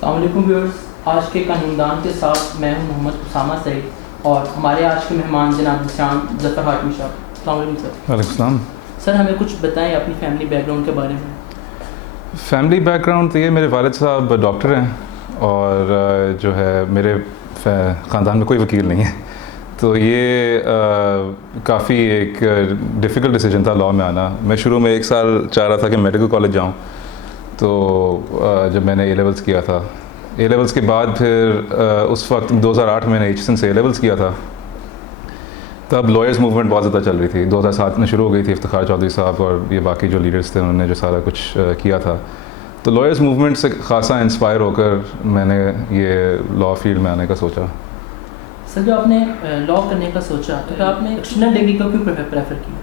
السلام علیکم ویورز، آج کے قانوندان کے ساتھ میں ہوں محمد اسامہ سعید اور ہمارے آج کے مہمان جناب ذیشان ظفر حاتمی صاحب. السلام علیکم سر. وعلیکم السلام. سر ہمیں کچھ بتائیں اپنی فیملی بیک گراؤنڈ کے بارے میں. فیملی بیک گراؤنڈ تو یہ میرے والد صاحب ڈاکٹر ہیں اور جو ہے میرے خاندان میں کوئی وکیل نہیں ہے، تو یہ کافی ایک ڈیفیکلٹ ڈیسیجن تھا لاء میں آنا. میں شروع میں 1 سال چاہ رہا تھا کہ میڈیکل کالج جاؤں، تو جب میں نے اے لیولس کیا تھا، اے لیولس کے بعد پھر اس وقت 2008 میں نے ایچ سے اے لیولس کیا تھا، تب لائرز موومنٹ بہت زیادہ چل رہی تھی. 2007 میں شروع ہو گئی تھی، افتخار چودھری صاحب اور یہ باقی جو لیڈرز تھے انہوں نے جو سارا کچھ کیا تھا. تو لائرز موومنٹ سے خاصا انسپائر ہو کر میں نے یہ لاء فیلڈ میں آنے کا سوچا. سر جو آپ نے لاء کرنے کا سوچا تو آپ نے ایکسٹرنل ڈگری کو کیوں پریفر کیا؟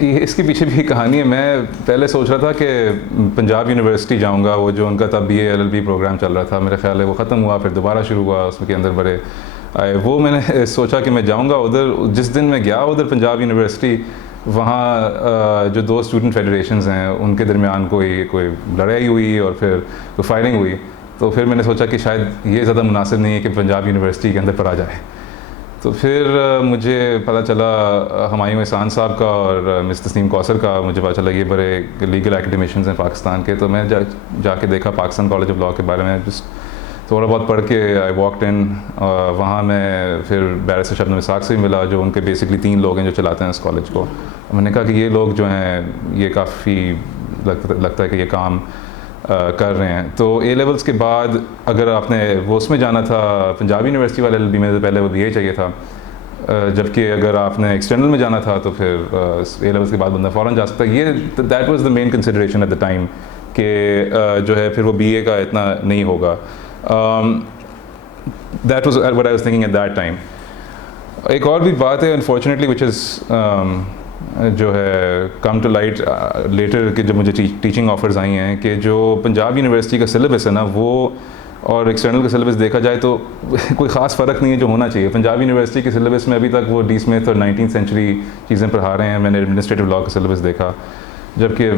یہ اس کے پیچھے بھی کہانی ہے. میں پہلے سوچ رہا تھا کہ پنجاب یونیورسٹی جاؤں گا، وہ جو ان کا تب BA LLB پروگرام چل رہا تھا، میرا خیال ہے وہ ختم ہوا، پھر دوبارہ شروع ہوا، اس کے اندر بڑے آئے. وہ میں نے سوچا کہ میں جاؤں گا ادھر. جس دن میں گیا ادھر پنجاب یونیورسٹی، وہاں جو 2 اسٹوڈنٹ فیڈریشنز ہیں ان کے درمیان کوئی لڑائی ہوئی اور پھر کوئی فائرنگ ہوئی. تو پھر میں نے سوچا کہ شاید یہ زیادہ مناسب نہیں ہے کہ پنجاب یونیورسٹی کے اندر پڑھا جائے. تو پھر مجھے پتہ چلا ہمایوں احسان صاحب کا اور مس تسنیم کوثر کا، مجھے پتہ چلا یہ بڑے لیگل اکیڈیمیشنز ہیں پاکستان کے. تو میں جا کے دیکھا پاکستان کالج آف لاء کے بارے میں، جسٹ تھوڑا بہت پڑھ کے آئی واکڈ ان. وہاں میں پھر بیرسٹر شبنم اسحاق سے بھی ملا، جو ان کے بیسکلی 3 لوگ ہیں جو چلاتے ہیں اس کالج کو. میں نے کہا کہ یہ لوگ جو ہیں یہ کافی لگتا ہے کہ یہ کام کر رہے ہیں. تو اے لیولس کے بعد اگر آپ نے وہ اس میں جانا تھا پنجاب یونیورسٹی والے LLB میں، تو پہلے وہ BA چاہیے تھا، جبکہ اگر آپ نے ایکسٹرنل میں جانا تھا تو پھر اے لیولس کے بعد بندہ فوراً جا سکتا ہے. یہ that was the main consideration at the time کہ جو ہے پھر وہ BA کا اتنا نہیں ہوگا. That was what I was thinking at that time. ایک اور بھی بات ہے انفارچونیٹلی وچ از جو ہے کم ٹو لائٹ لیٹر کہ جب مجھے ٹیچنگ آفرز آئی ہیں، کہ جو پنجاب یونیورسٹی کا سلیبس ہے نا وہ اور ایکسٹرنل کا سلیبس دیکھا جائے تو کوئی خاص فرق نہیں ہے جو ہونا چاہیے. پنجاب یونیورسٹی کے سلیبس میں ابھی تک وہ ڈی اسمتھ اور 19th سینچری چیزیں پڑھا رہے ہیں. میں نے ایڈمنسٹریٹو لاء کا سلیبس دیکھا، جبکہ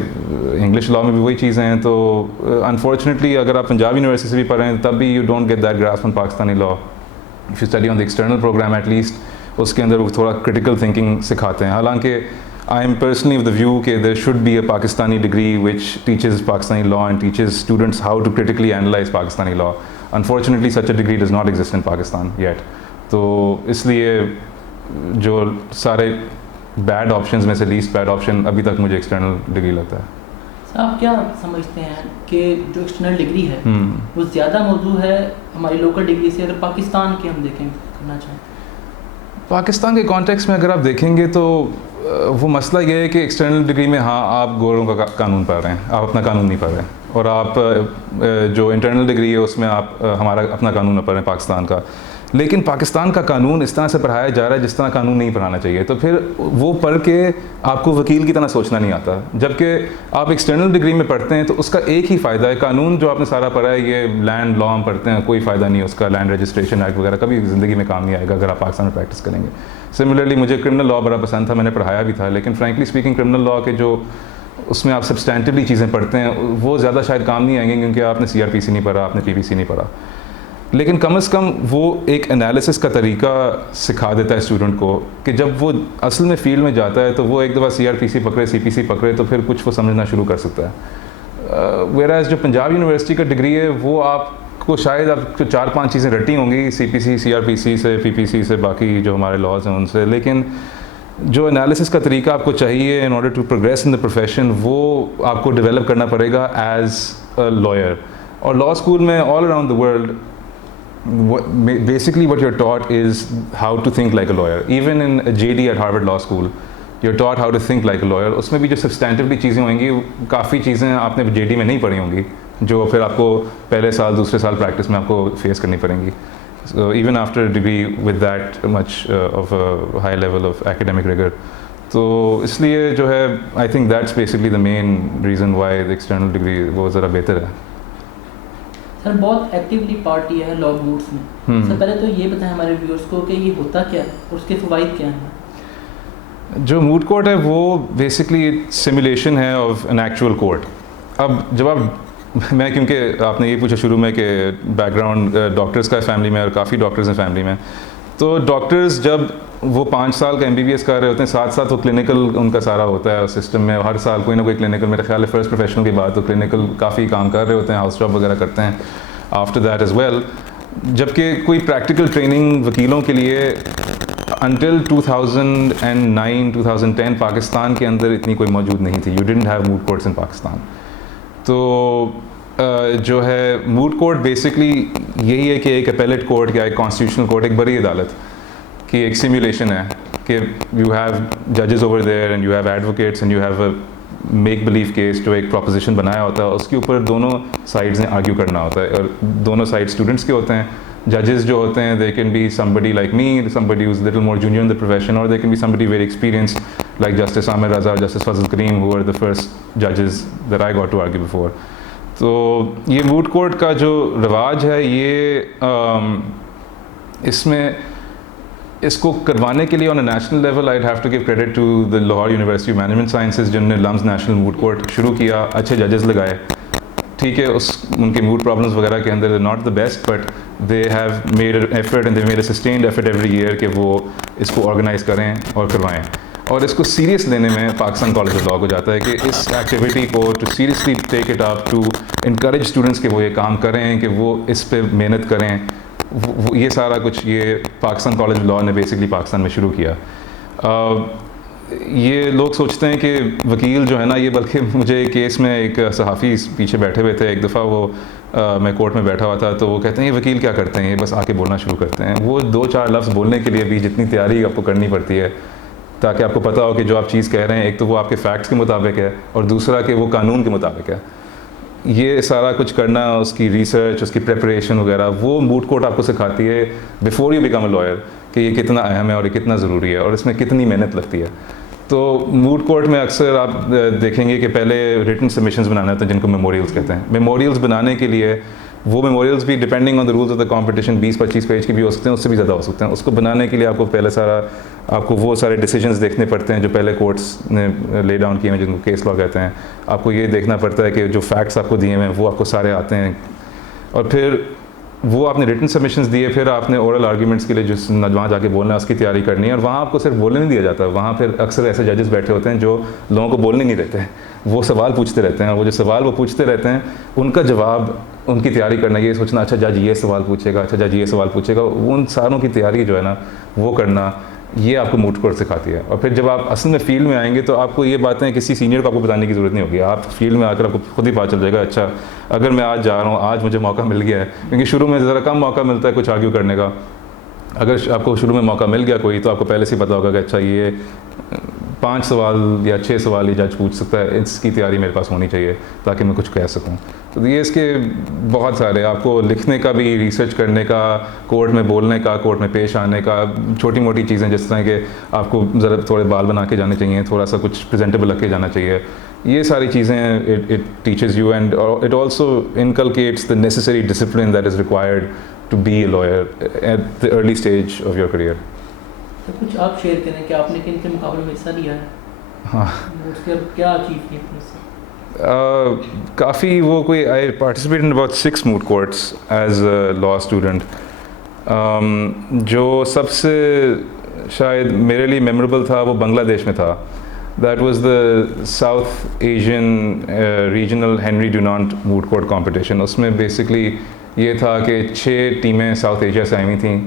انگلش لاء میں بھی وہی چیزیں ہیں. تو انفارچونیٹلی اگر آپ پنجاب یونیورسٹی سے بھی پڑھ رہے ہیں تب بھی you don't get that grasp on Pakistani law. If you study on the external programme at least اس کے اندر وہ تھوڑا کرٹیکل تھنکنگ سکھاتے ہیں. حالانکہ I am personally of the view کہ there should be a Pakistani degree which teaches Pakistani law and teaches students how to critically analyse Pakistani law. Unfortunately such a degree does not exist in Pakistan yet. تو اس لیے جو سارے bed options میں سے list bed option ابھی تک مجھے external degree لگتا ہے. آپ کیا سمجھتے ہیں کہ جو ایکسٹرنل ڈگری ہے وہ زیادہ موضوع ہے ہماری لوکل ڈگری سے، اگر پاکستان کے ہم دیکھیں کرنا چاہیں؟ پاکستان کے کانٹیکس میں اگر آپ دیکھیں گے تو وہ مسئلہ یہ ہے کہ ایکسٹرنل ڈگری میں ہاں آپ گوروں کا قانون پڑھ رہے ہیں، آپ اپنا قانون نہیں پڑھ رہے ہیں، اور آپ جو انٹرنل ڈگری ہے اس میں آپ ہمارا اپنا قانون نہ پڑھ رہے ہیں پاکستان کا. لیکن پاکستان کا قانون اس طرح سے پڑھایا جا رہا ہے جس طرح قانون نہیں پڑھانا چاہیے. تو پھر وہ پڑھ کے آپ کو وکیل کی طرح سوچنا نہیں آتا. جبکہ آپ ایکسٹرنل ڈگری میں پڑھتے ہیں تو اس کا ایک ہی فائدہ ہے، قانون جو آپ نے سارا پڑھا ہے یہ لینڈ لاء ہم پڑھتے ہیں، کوئی فائدہ نہیں ہے اس کا. لینڈ رجسٹریشن ایکٹ وغیرہ کبھی زندگی میں کام نہیں آئے گا اگر آپ پاکستان میں پریکٹس کریں گے. سملرلی مجھے کرمنل لاء بڑا پسند تھا، میں نے پڑھایا بھی تھا، لیکن فرینکلی اسپیکنگ کرمنل لاء کے جو اس میں آپ سبسٹینٹیولی چیزیں پڑھتے ہیں وہ زیادہ شاید کام نہیں آئیں گے، کیونکہ آپ نے CRPC نہیں پڑھا، آپ نے PPC نہیں پڑھا. لیکن کم از کم وہ ایک انالیسس کا طریقہ سکھا دیتا ہے اسٹوڈنٹ کو کہ جب وہ اصل میں فیلڈ میں جاتا ہے تو وہ ایک دفعہ CRPC پکڑے CPC پکڑے تو پھر کچھ وہ سمجھنا شروع کر سکتا ہے. ویراز جو پنجاب یونیورسٹی کا ڈگری ہے وہ آپ کو شاید آپ کو 4-5 چیزیں رٹی ہوں گی CPC CRPC سے PPC سے، باقی جو ہمارے لاز ہیں ان سے، لیکن جو انالیسس کا طریقہ آپ کو چاہیے in order to progress in the profession وہ آپ کو ڈیولپ کرنا پڑے گا ایز اے لائر. اور لاء اسکول میں all around the world basically what you're taught is how to think like a lawyer. Even in JD at Harvard Law School you're taught how to think like a lawyer. اس میں بھی جو سبسٹینٹیولی چیزیں ہوئیں گی کافی چیزیں آپ نے JD میں نہیں پڑھی ہوں گی جو پھر آپ کو پہلے سال دوسرے سال پریکٹس میں آپ کو فیس کرنی پڑیں گی. So even after a degree with that much of a high level of academic rigor. تو اس لیے جو ہے I think that's basically the main reason why the external degree وہ ذرا بہتر ہے. سر بہت ایکٹیولی پارٹ لیا ہے لاء بورڈس میں. سر پہلے تو یہ بتائیں ہمارے ویورس کو کہ یہ ہوتا کیا ہے اور اس کے فوائد کیا ہیں؟ جو موڈ کورٹ ہے وہ بیسکلی سیمولیشن ہے آف این ایکچوئل کورٹ. اب جب آپ میں کیونکہ آپ نے یہ پوچھا شروع میں کہ بیک گراؤنڈ ڈاکٹرز کا فیملی میں اور کافی ڈاکٹرز ہیں فیملی میں, تو ڈاکٹرز جب وہ 5 سال کا MBBS کر رہے ہوتے ہیں, ساتھ ساتھ وہ کلینکل ان کا سارا ہوتا ہے سسٹم میں, ہر سال کوئی نہ کوئی کلینکل, میرا خیال ہے فرسٹ پروفیشنل کی بات تو کلینکل کافی کام کر رہے ہوتے ہیں, ہاؤس جاب وغیرہ کرتے ہیں آفٹر دیٹ ایز ویل. جبکہ کوئی پریکٹیکل ٹریننگ وکیلوں کے لیے انٹل 2009-2010 پاکستان کے اندر اتنی کوئی موجود نہیں تھی. یو ڈنٹ ہیو موٹ کورٹس ان پاکستان. تو جو ہے موٹ کورٹ بیسکلی یہی ہے کہ ایک اپیلیٹ کورٹ یا ایک کانسٹیٹیوشنل کورٹ, ایک بڑی عدالت کی ایک سیمولیشن ہے کہ یو ہیو ججز over there and you have advocates and you have a make blue case, جو ایک پروپوزیشن بنایا ہوتا ہے اس کے اوپر دونوں سائڈز نے آرگیو کرنا ہوتا ہے, اور دونوں سائڈ اسٹوڈنٹس کے ہوتے ہیں. ججز جو ہوتے ہیں they can be somebody like me, somebody who's a little more junior in the profession, or they can be somebody very experienced like Justice Amir Raza or Justice Fazl Kareem, who were the first judges that I got to argue before. تو یہ موٹ court کا جو رواج ہے یہ اس میں اس کو کروانے کے لیے on a national level I'd have to give credit to the Lahore University of Management Sciences جنہوں نے لمز نیشنل موٹ کورٹ شروع کیا. اچھے ججز لگائے, ٹھیک ہے, ان کے موڈ پرابلمس وغیرہ کے اندر not the best, but they have made an effort and they made a sustained effort every year کہ وہ اس کو آرگنائز کریں اور کروائیں. اور اس کو سیریس لینے میں پاکستان کالج آف لا کو جاتا ہے کہ اس ایکٹیویٹی کو to seriously take it up, to encourage students کہ وہ یہ کام کریں, کہ وہ اس پہ محنت کریں. یہ سارا کچھ یہ پاکستان کالج آف لا نے بیسکلی پاکستان میں شروع کیا. یہ لوگ سوچتے ہیں کہ وکیل جو ہے نا یہ, بلکہ مجھے کیس میں ایک صحافی پیچھے بیٹھے ہوئے تھے, ایک دفعہ وہ میں کورٹ میں بیٹھا ہوا تھا, تو وہ کہتے ہیں یہ وکیل کیا کرتے ہیں, یہ بس آ کے بولنا شروع کرتے ہیں. وہ 2-4 لفظ بولنے کے لیے بھی جتنی تیاری آپ کو کرنی پڑتی ہے تاکہ آپ کو پتہ ہو کہ جو آپ چیز کہہ رہے ہیں ایک تو وہ آپ کے فیکٹس کے مطابق ہے اور دوسرا کہ وہ قانون کے مطابق ہے. یہ سارا کچھ کرنا, اس کی ریسرچ, اس کی پریپریشن وغیرہ, وہ موٹ کورٹ آپ کو سکھاتی ہے before you become a lawyer کہ یہ کتنا اہم ہے اور یہ کتنا ضروری ہے اور اس میں کتنی محنت لگتی ہے. تو موٹ کورٹ میں اکثر آپ دیکھیں گے کہ پہلے ریٹن سبمیشنز بنانے ہوتے ہیں جن کو میموریلز کہتے ہیں. میموریلز بنانے کے لیے وہ میموریلز بھی depending on the rules of the competition 20-25 page کے بھی ہو سکتے ہیں, اس سے بھی زیادہ ہو سکتے ہیں. اس کو بنانے کے لیے آپ کو پہلے آپ کو وہ سارے ڈیسیجنز دیکھنے پڑتے ہیں جو پہلے کورٹس نے لے ڈاؤن کیے ہیں, جن کو کیس لا کہتے ہیں. آپ کو یہ دیکھنا پڑتا ہے کہ جو فیکٹس آپ کو دیے ہوئے ہیں وہ آپ کو سارے آتے ہیں, اور پھر وہ آپ نے ریٹن سبمیشنز دیے, پھر آپ نے اورل آرگیومنٹس کے لیے جو وہاں جا کے بولنا ہے اس کی تیاری کرنی ہے. اور وہاں آپ کو صرف بولنے نہیں دیا جاتا, وہاں پھر اکثر ایسے ججز بیٹھے ہوتے ہیں جو لوگوں کو بولنے نہیں دیتے ہیں, وہ سوال پوچھتے رہتے ہیں. وہ جو سوال وہ پوچھتے رہتے ہیں ان کا جواب, ان کی تیاری کرنا, یہ سوچنا اچھا جج یہ سوال پوچھے گا, اچھا جج یہ سوال پوچھے گا, ان ساروں کی تیاری جو ہے نا وہ کرنا, یہ آپ کو موٹ کورٹ سکھاتی ہے. اور پھر جب آپ اصل میں فیلڈ میں آئیں گے تو آپ کو یہ باتیں کسی سینئر کو آپ کو بتانے کی ضرورت نہیں ہوگی. آپ فیلڈ میں آ کر آپ کو خود ہی پتہ چل جائے گا اچھا اگر میں آج جا رہا ہوں, آج مجھے موقع مل گیا ہے, کیونکہ شروع میں ذرا کم موقع ملتا ہے کچھ آرگیو کرنے کا. اگر آپ کو شروع میں موقع مل گیا کوئی, تو آپ کو پہلے سے پتہ ہوگا کہ اچھا یہ 5 سوال یا 6 سوال یہ جج پوچھ سکتا ہے, اس کی تیاری میرے پاس ہونی چاہیے تاکہ میں کچھ کہہ سکوں. تو یہ اس کے بہت سارے, آپ کو لکھنے کا بھی, ریسرچ کرنے کا, کورٹ میں بولنے کا, کورٹ میں پیش آنے کا, چھوٹی موٹی چیزیں جس طرح کہ آپ کو ذرا تھوڑے بال بنا کے جانے چاہیے, تھوڑا سا کچھ پریزنٹیبل رکھ کے جانا چاہیے. یہ ساری چیزیں it teaches you, and it also inculcates the necessary discipline that is required to be a lawyer at the early stage of your career. کچھ آپ شیئر کریں کہ آپ نے کن کے مقابلے میں حصہ لیا ہے؟ ہاں, اس کے کیا اچیو کیا اس سے؟ کافی وہ کوئی آئی participate in about 6 moot courts as a law student. جو سب سے شاید میرے لیے میموریبل تھا وہ بنگلہ دیش میں تھا. That was the South Asian regional Henry Dunant moot court competition. اس میں بیسکلی یہ تھا کہ 6 ٹیمیں ساؤتھ ایشیا سے آئی ہوئی تھیں,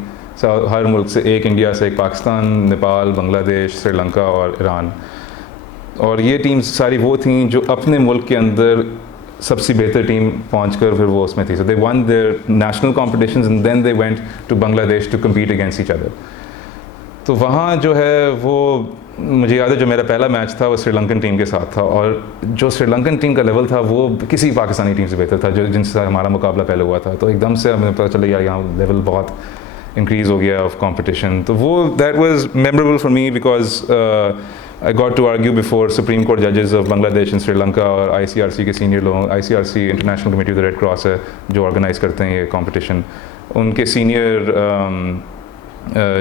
ہر ملک سے, ایک انڈیا سے, ایک پاکستان, نیپال, بنگلہ دیش, سری لنکا اور ایران. اور یہ ٹیمز ساری وہ تھیں جو اپنے ملک کے اندر سب سے بہتر ٹیم پہنچ کر پھر وہ اس میں تھی. So they won their national competitions and then they went to Bangladesh to compete against each other. تو وہاں جو ہے وہ مجھے یاد ہے جو میرا پہلا میچ تھا وہ سری لنکن ٹیم کے ساتھ تھا, اور جو سری لنکن ٹیم کا لیول تھا وہ کسی پاکستانی ٹیم سے بہتر تھا جو جن سے ہمارا مقابلہ پہلے ہوا تھا. تو ایک دم سے ہمیں پتہ چلا یار یہاں لیول بہت انکریز ہو گیا آف کمپٹیشن. تو وہ that was memorable for me because I got to argue before Supreme Court judges of Bangladesh and Sri Lanka اور ICRC کے سینئر لوگ. ICRC international committee of the red cross ہے جو organise کرتے ہیں یہ کمپٹیشن. ان کے سینئر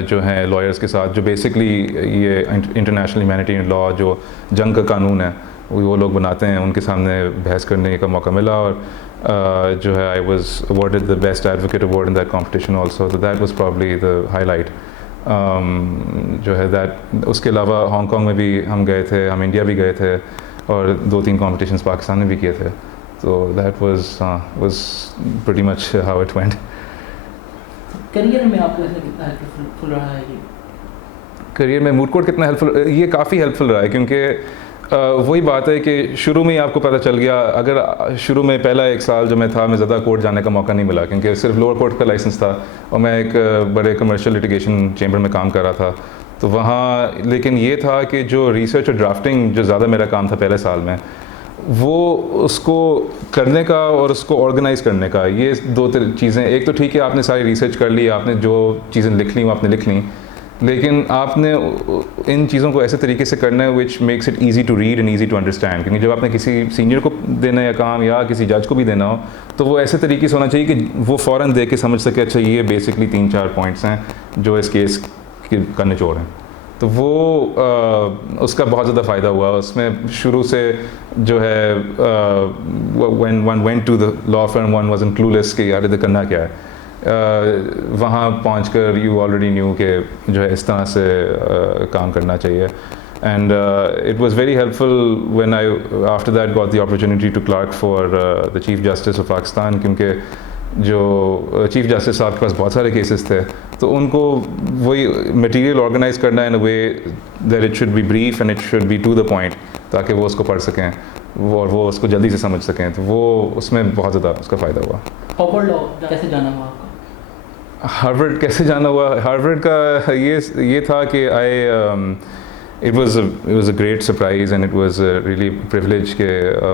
جو ہیں لائرس کے ساتھ جو بیسکلی یہ انٹرنیشنل ہیومینیٹیرین لا جو جنگ کا قانون ہے وہ لوگ بناتے ہیں, ان کے سامنے بحث کرنے کا موقع ملا, اور جو ہے I was awarded the best advocate award in that competition also, so that was probably the highlight. جو ہے دیٹ, اس کے علاوہ ہانگ کانگ میں بھی ہم گئے تھے, ہم انڈیا بھی گئے تھے, اور 2-3 کمپٹیشنس پاکستان میں بھی کیے تھے, تو that was pretty much how it went. Career میں آپ کو کتنا ہیلپفل رہا ہے یہ؟ کریئر میں موڈ کورٹ کتنا ہیلپفل, یہ کافی ہیلپفل رہا ہے, کیونکہ وہی بات ہے کہ شروع میں ہی آپ کو پتہ چل گیا. اگر شروع میں پہلا 1 سال جو میں تھا, میں زیادہ کورٹ جانے کا موقع نہیں ملا, کیونکہ صرف لوور کورٹ کا لائسنس تھا, اور میں ایک بڑے کمرشل لیٹیگیشن چیمبر میں کام کر رہا تھا, تو وہاں لیکن یہ تھا کہ جو ریسرچ اور ڈرافٹنگ جو زیادہ میرا کام تھا پہلے سال میں, وہ اس کو کرنے کا اور اس کو آرگنائز کرنے کا, یہ 2 چیزیں. ایک تو ٹھیک ہے آپ نے ساری ریسرچ کر لی, آپ نے جو چیزیں لکھ لیں وہ آپ نے لکھ لیں, لیکن آپ نے ان چیزوں کو ایسے طریقے سے کرنا ہے which makes it easy to read and easy to understand. کیونکہ جب آپ نے کسی سینئر کو دینا ہے کام, یا کسی جج کو بھی دینا ہو, تو وہ ایسے طریقے سے ہونا چاہیے کہ وہ فوراً دیکھ کے سمجھ سکے اچھا یہ بیسکلی 3-4 پوائنٹس ہیں جو اس کیس کا نچوڑ ہیں. تو وہ اس کا بہت زیادہ فائدہ ہوا اس میں. شروع سے جو ہے when one went to the law firm, one wasn't clueless کہ یار ادھر کرنا کیا ہے. وہاں پہنچ کر یو آلریڈی نیو کہ جو ہے اس طرح سے کام کرنا چاہیے. And it was very helpful when I after that got the opportunity to clerk for the chief justice of Pakistan, کیونکہ جو چیف جسٹس صاحب کے پاس بہت سارے کیسز تھے, تو ان کو وہی مٹیریل آرگنائز کرنا in a way that it should be brief and it should be to the point, تاکہ وہ اس کو پڑھ سکیں اور وہ اس کو جلدی سے سمجھ سکیں. تو وہ اس میں بہت زیادہ اس کا فائدہ ہوا. ہارورڈ لا کیسے جانا ہوا آپ کا؟ ہارورڈ کیسے جانا ہوا؟ ہارورڈ کا یہ تھا کہ it was a great surprise and it was a really privilege کہ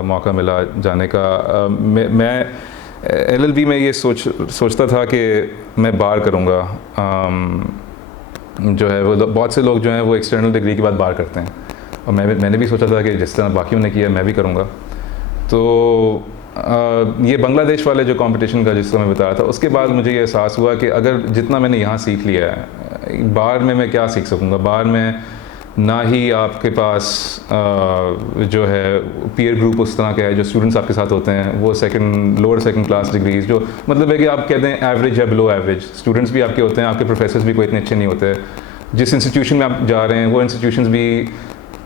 موقع ملا جانے کا. میں LLB میں یہ سوچتا تھا کہ میں بار کروں گا. جو ہے وہ بہت سے لوگ جو ہیں وہ ایکسٹرنل ڈگری کے بعد بار کرتے ہیں, اور میں نے بھی سوچا تھا کہ جس طرح باقیوں نے کیا میں بھی کروں گا. تو یہ بنگلہ دیش والے جو کمپٹیشن کا جس طرح میں بتا رہا تھا, اس کے بعد مجھے یہ احساس ہوا کہ اگر جتنا میں نے یہاں سیکھ لیا ہے, بار میں کیا سیکھ سکوں گا. بار میں نہ ہی آپ کے پاس جو ہے پیئر گروپ اس طرح کا ہے, جو اسٹوڈنٹس آپ کے ساتھ ہوتے ہیں وہ لوور سیکنڈ کلاس ڈگریز, جو مطلب ہے کہ آپ کہتے ہیں ایوریج ہے بلو ایوریج. اسٹوڈنٹس بھی آپ کے ہوتے ہیں, آپ کے پروفیسرز بھی کوئی اتنے اچھے نہیں ہوتے. جس انسٹیٹیوشن میں آپ جا رہے ہیں وہ انسٹیٹیوشنز بھی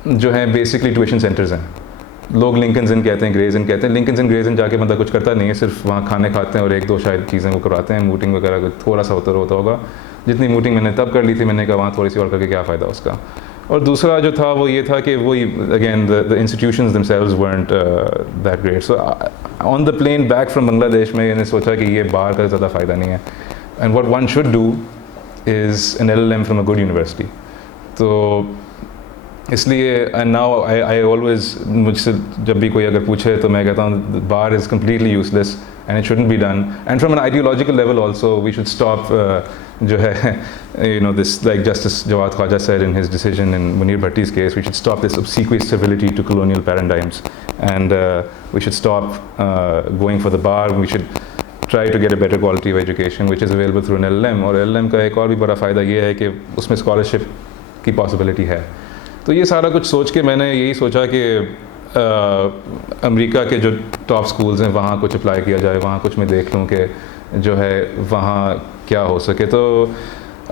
جو ہیں بیسکلی ٹیوشن سینٹرز ہیں. لوگ لنکنز ان کہتے ہیں, گریز ان کہتے ہیں. لنکنز ان گریز ان جا کے بندہ کچھ کرتا نہیں ہے, صرف وہاں کھانے کھاتے ہیں اور 1-2 شاید چیزیں وہ کرواتے ہیں. موٹنگ وغیرہ تھوڑا سا ہوتا ہوگا, جتنی موٹنگ میں نے تب کر لی تھی, میں نے کہا وہاں تھوڑی سی اور کر کے کیا فائدہ اس کا. اور دوسرا جو تھا وہ یہ تھا کہ وہی again the institutions themselves weren't that great. So on the plane back from بنگلہ دیش میں نے سوچا کہ یہ باہر کا زیادہ فائدہ نہیں ہے, and what one should do is an LLM from a good university. تو اس لیے and now I always, مجھ سے جب بھی کوئی اگر پوچھے تو میں کہتا ہوں bar is completely useless and it shouldn't be done. And from an ideological level also we should stop جو ہے this, like Justice Jawad Khwaja said in his decision in Munir Bhatti's case, we should stop this obsequious civility to colonial paradigms, and we should stop going for the bar. We should try to get a better quality of education which is available through an LLM. اور LLM کا ایک اور بھی بڑا فائدہ یہ ہے کہ اس میں اسکالرشپ کی پاسبلٹی ہے. تو یہ سارا کچھ سوچ کے میں نے یہی سوچا کہ امریکہ کے جو ٹاپ اسکولز ہیں وہاں کچھ اپلائی کیا جائے, وہاں کچھ میں دیکھ لوں کہ جو ہے وہاں کیا ہو سکے. تو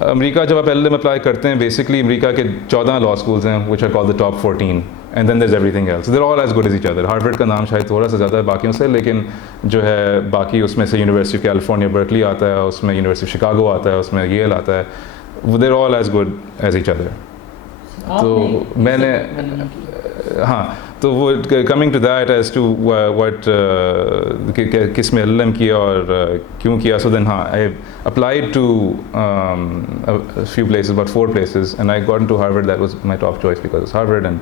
امریکہ جب آپ LLM اپلائی کرتے ہیں, بیسکلی امریکہ کے 14 لا اسکولز ہیں which are called the top 14, and then there's everything else. They're all as good as each other. Harvard کا نام شاید تھوڑا سا زیادہ ہے باقیوں سے, لیکن جو ہے باقی اس میں سے یونیورسٹی آف کیلیفورنیا برکلی آتا ہے, اس میں یونیورسٹی آف شکاگو آتا ہے, اس میں ییل آتا ہے. They're all as good as each other. تو میں نے ہاں, تو وہ coming to that as to what کس میں LLM کیا اور کیوں کیا. سو دین ہاں, I applied to few places, about 4 places, and I got into Harvard. That was my top choice because it's Harvard, and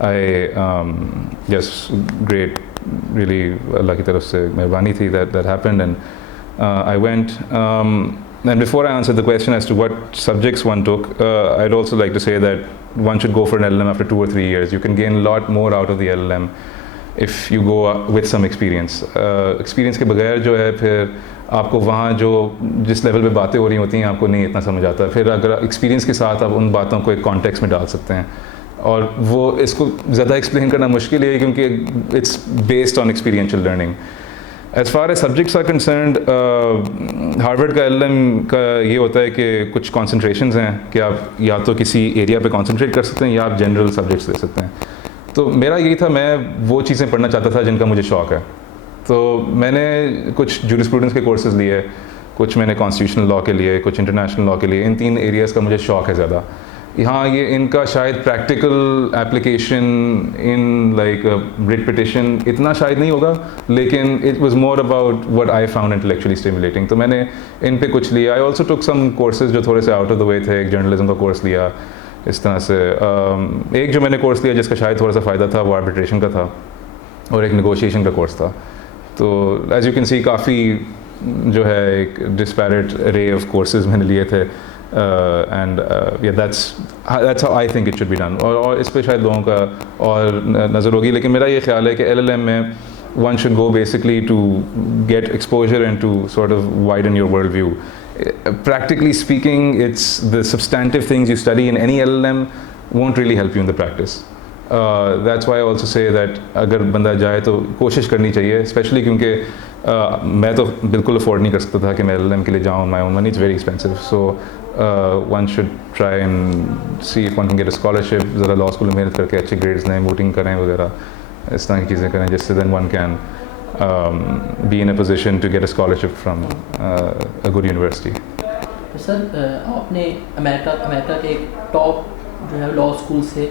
I yes, great, really اللہ کی طرف سے مہربانی تھی that happened, and I went. And before I answer the question as to what subjects one took, I'd also like to say that one should go for an LLM after 2 or 3 years. You can gain a lot more out of the LLM if you go with some experience. Experience کے بغیر جو ہے پھر آپ کو وہاں جو جس لیول پہ باتیں ہو رہی ہوتی ہیں آپ کو نہیں اتنا سمجھ آتا. پھر اگر ایکسپیرینس کے ساتھ آپ ان باتوں کو ایک کانٹیکس میں ڈال سکتے ہیں, اور وہ اس کو زیادہ ایکسپلین کرنا مشکل ہے کیونکہ it's based on experiential learning. As far as subjects are concerned, Harvard کا LLM کا یہ ہوتا ہے کہ کچھ کانسنٹریشنز ہیں کہ آپ یا تو کسی ایریا پہ کانسنٹریٹ کر سکتے ہیں یا آپ جنرل سبجیکٹس لے سکتے ہیں. تو میرا یہی تھا, میں وہ چیزیں پڑھنا چاہتا تھا جن کا مجھے شوق ہے. تو میں نے کچھ جورسپروڈنس کے کورسز لیے, کچھ میں نے کانسٹیٹیوشنل لا کے لیے, کچھ انٹرنیشنل لا کے لیے. ان 3 ایریاز کا مجھے شوق ہے زیادہ. یہاں یہ ان کا شاید practical application in like writ petition اتنا شاید نہیں ہوگا, لیکن it was more about what I found intellectually stimulating. تو میں نے ان پہ کچھ لیا. I also tick some courses جو تھوڑے سے آؤٹ آف دا وے تھے. ایک جرنلزم کا کورس لیا اس طرح سے. ایک جو میں نے کورس لیا جس کا شاید تھوڑا سا فائدہ تھا وہ آربیٹریشن کا تھا, اور ایک نیگوشیشن کا کورس تھا. تو ایز یو کین سی کافی جو ہے ایک ڈسپیرٹ رے آف کورسز میں نے لیے تھے. And that's how I think it should be done. اور اس پہ شاید لوگوں کا اور نظر ہوگی, لیکن میرا یہ خیال ہے کہ LLM میں one should go basically to get exposure and to sort of widen your world view. Practically speaking, it's the substantive things you study in any LLM won't really help you in the practice. That's why I also say that اگر بندہ جائے تو کوشش کرنی چاہیے, especially کیونکہ میں تو بالکل افورڈ نہیں کر سکتا تھا کہ میں LLM کے لیے جاؤں. my own money, it's very expensive. So one should try and see if one can get a scholarship. ذرا لاء اسکول میں محنت کر کے اچھے گریڈز لیں, ووٹنگ کریں وغیرہ, اس طرح کی چیزیں کریں جس سے then one can be in a position to get a scholarship from a good university. سر آپ نے امریکہ کے ایک ٹاپ جو ہے لاء اسکول سے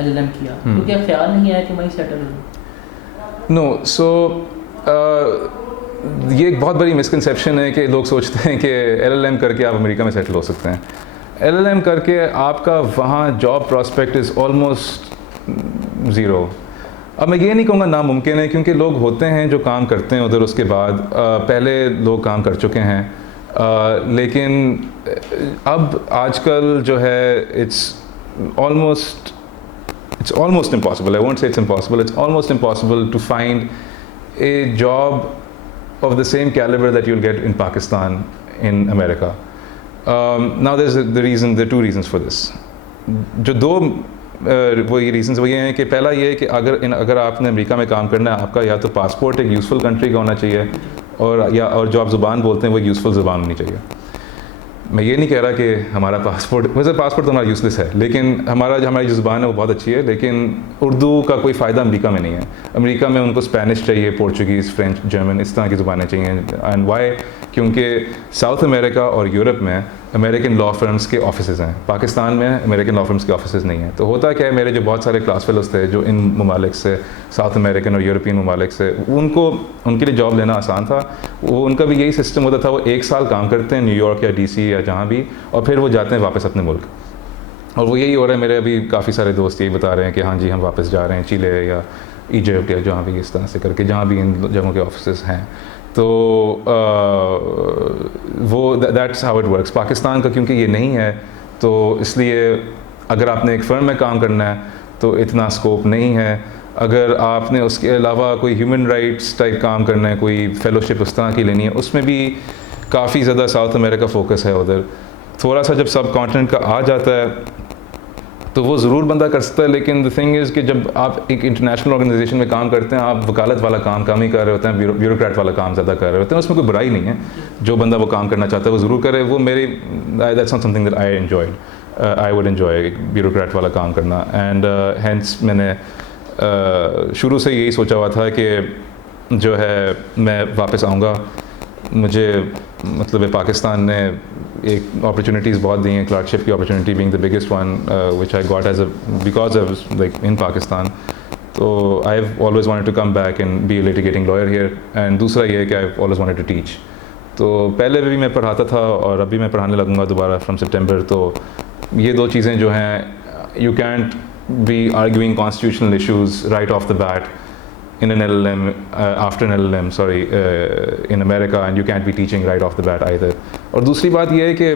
LLM کیا, تو کیا خیال نہیں آیا کہ وہیں سیٹل ہوں؟ نو. سو یہ ایک بہت بڑی مسکنسیپشن ہے کہ لوگ سوچتے ہیں کہ LLM کر کے آپ امریکہ میں سیٹل ہو سکتے ہیں. LLM کر کے آپ کا وہاں job prospect is almost zero. اب میں یہ نہیں کہوں گا ناممکن ہے, کیونکہ لوگ ہوتے ہیں جو کام کرتے ہیں ادھر, اس کے بعد پہلے لوگ کام کر چکے ہیں. لیکن اب آج کل جو ہے it's almost impossible. I won't say it's impossible. It's almost impossible to find a job of the same caliber that you'll get in Pakistan in America. Now there are 2 reasons for this. جو 2 وہ یہ reasons وہ یہ ہیں کہ پہلا یہ ہے کہ اگر آپ نے امریکہ میں کام کرنا ہے, آپ کا یا تو پاسپورٹ ایک یوزفل کنٹری کا ہونا چاہیے, اور جو آپ زبان بولتے ہیں وہ یوزفل زبان ہونی چاہیے. میں یہ نہیں کہہ رہا کہ ہمارا پاسپورٹ, ویسے پاسپورٹ تو ہمارا یوزلیس ہے, لیکن ہماری جو زبان ہے وہ بہت اچھی ہے, لیکن اردو کا کوئی فائدہ امریکہ میں نہیں ہے. امریکہ میں ان کو اسپینش چاہیے, پورچوگیز, فرینچ, جرمن, اس طرح کی زبانیں چاہیے. And why? کیونکہ ساؤتھ امریکہ اور یورپ میں امریکن لا فرمز کے آفیسز ہیں, پاکستان میں امریکن لا فرمز کے آفیسز نہیں ہیں. تو ہوتا کیا ہے, میرے جو بہت سارے کلاس فیلوز تھے جو ان ممالک سے, ساؤتھ امریکن اور یورپین ممالک سے, ان کے لیے جاب لینا آسان تھا. وہ ان کا بھی یہی سسٹم ہوتا تھا, وہ 1 سال کام کرتے ہیں نیو یارک یا DC یا جہاں بھی, اور پھر وہ جاتے ہیں واپس اپنے ملک. اور وہ یہی ہو رہا ہے. میرے ابھی کافی سارے دوست یہی بتا رہے ہیں کہ ہاں جی ہم واپس جا رہے ہیں چیلے یا ایجپٹ یا جہاں بھی, اس طرح سے کر کے, جہاں بھی ان جگہوں کے آفیسز ہیں. تو وہ that's how it works. Pakistan کا کیونکہ یہ نہیں ہے, تو اس لیے اگر آپ نے ایک فرم میں کام کرنا ہے تو اتنا اسکوپ نہیں ہے. اگر آپ نے اس کے علاوہ کوئی ہیومن رائٹس ٹائپ کام کرنا ہے, کوئی فیلوشپ اس طرح کی لینی ہے, اس میں بھی کافی زیادہ ساؤتھ امریکہ فوکس ہے ادھر. تھوڑا سا جب سب کانٹیننٹ کا آ جاتا ہے تو وہ ضرور بندہ کر سکتا ہے, لیکن دا تھنگ از کہ جب آپ ایک انٹرنیشنل آرگنائزیشن میں کام کرتے ہیں, آپ وکالت والا کام کم ہی کر رہے ہوتے ہیں, بیوروکریٹ والا کام زیادہ کر رہے ہوتے ہیں. اس میں کوئی برائی نہیں ہے, جو بندہ وہ کام کرنا چاہتا ہے وہ ضرور کرے. وہ میری that's not some thing that I enjoyed. I would enjoy bureaucrat والا کام کرنا. اینڈ ہینس میں نے شروع سے یہی سوچا ہوا تھا کہ جو ہے میں واپس آؤں گا. مجھے مطلب پاکستان نے ایک اپرچونیٹیز بہت دی ہیں, کلرکشپ کی opportunity being the biggest one which I got is a because I was like in Pakistan. تو I have always wanted to come back and be a litigating lawyer here. And دوسرا یہ ہے کہ I have always wanted to teach. تو پہلے بھی میں پڑھاتا تھا اور ابھی میں پڑھانے لگوں گا دوبارہ فرام سپٹمبر. تو یہ 2 چیزیں جو ہیں, you can't be arguing constitutional issues right off the bat in an LLM, after an LLM, in America, and you can't be teaching right off the bat either. اور دوسری بات یہ ہے کہ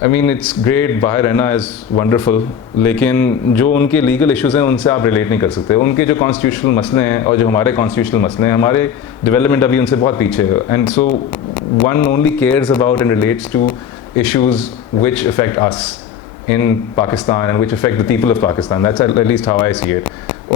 I mean it's great, باہر رہنا is wonderful, لیکن جو ان کے لیگل ایشوز ہیں ان سے آپ ریلیٹ نہیں کر سکتے. ان کے جو کانسٹیٹیوشنل مسئلے ہیں اور جو ہمارے کانسٹیٹیوشنل مسئلے ہیں, ہمارے ڈیولپمنٹ ابھی ان سے بہت پیچھے ہے. And so one only cares about and relates to issues which affect us. in Pakistan and which affect the people of Pakistan. That's at least how I see it.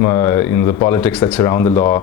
the politics that surround the law.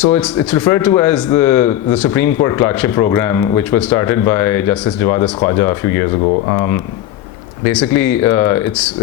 So it's referred to as the Supreme Court Clerkship Program, which was started by Justice Jawad Khwaja a few years ago. Basically,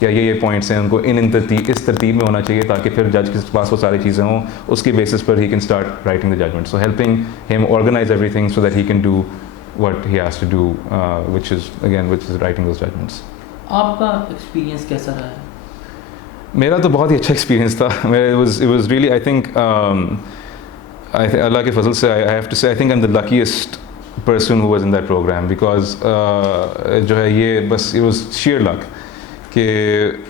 یا یہ points ہیں ان کو اس ترتیب میں ہونا چاہیے تاکہ پھر جج کے پاس وہ ساری چیزیں ہوں, اس کی بیسس پر ہی can start writing the judgement. So helping him organise everything so that he can do what he has to do, which is writing those judgments. آپ کا ایکسپیرینس کیسا رہا ہے؟ میرا تو بہت ہی اچھا ایکسپیرینس تھا. it was really, I think اللہ کے فضل سے I have to say I think I'm the luckiest person who was in that program, because جو ہے یہ بس it was sheer luck کہ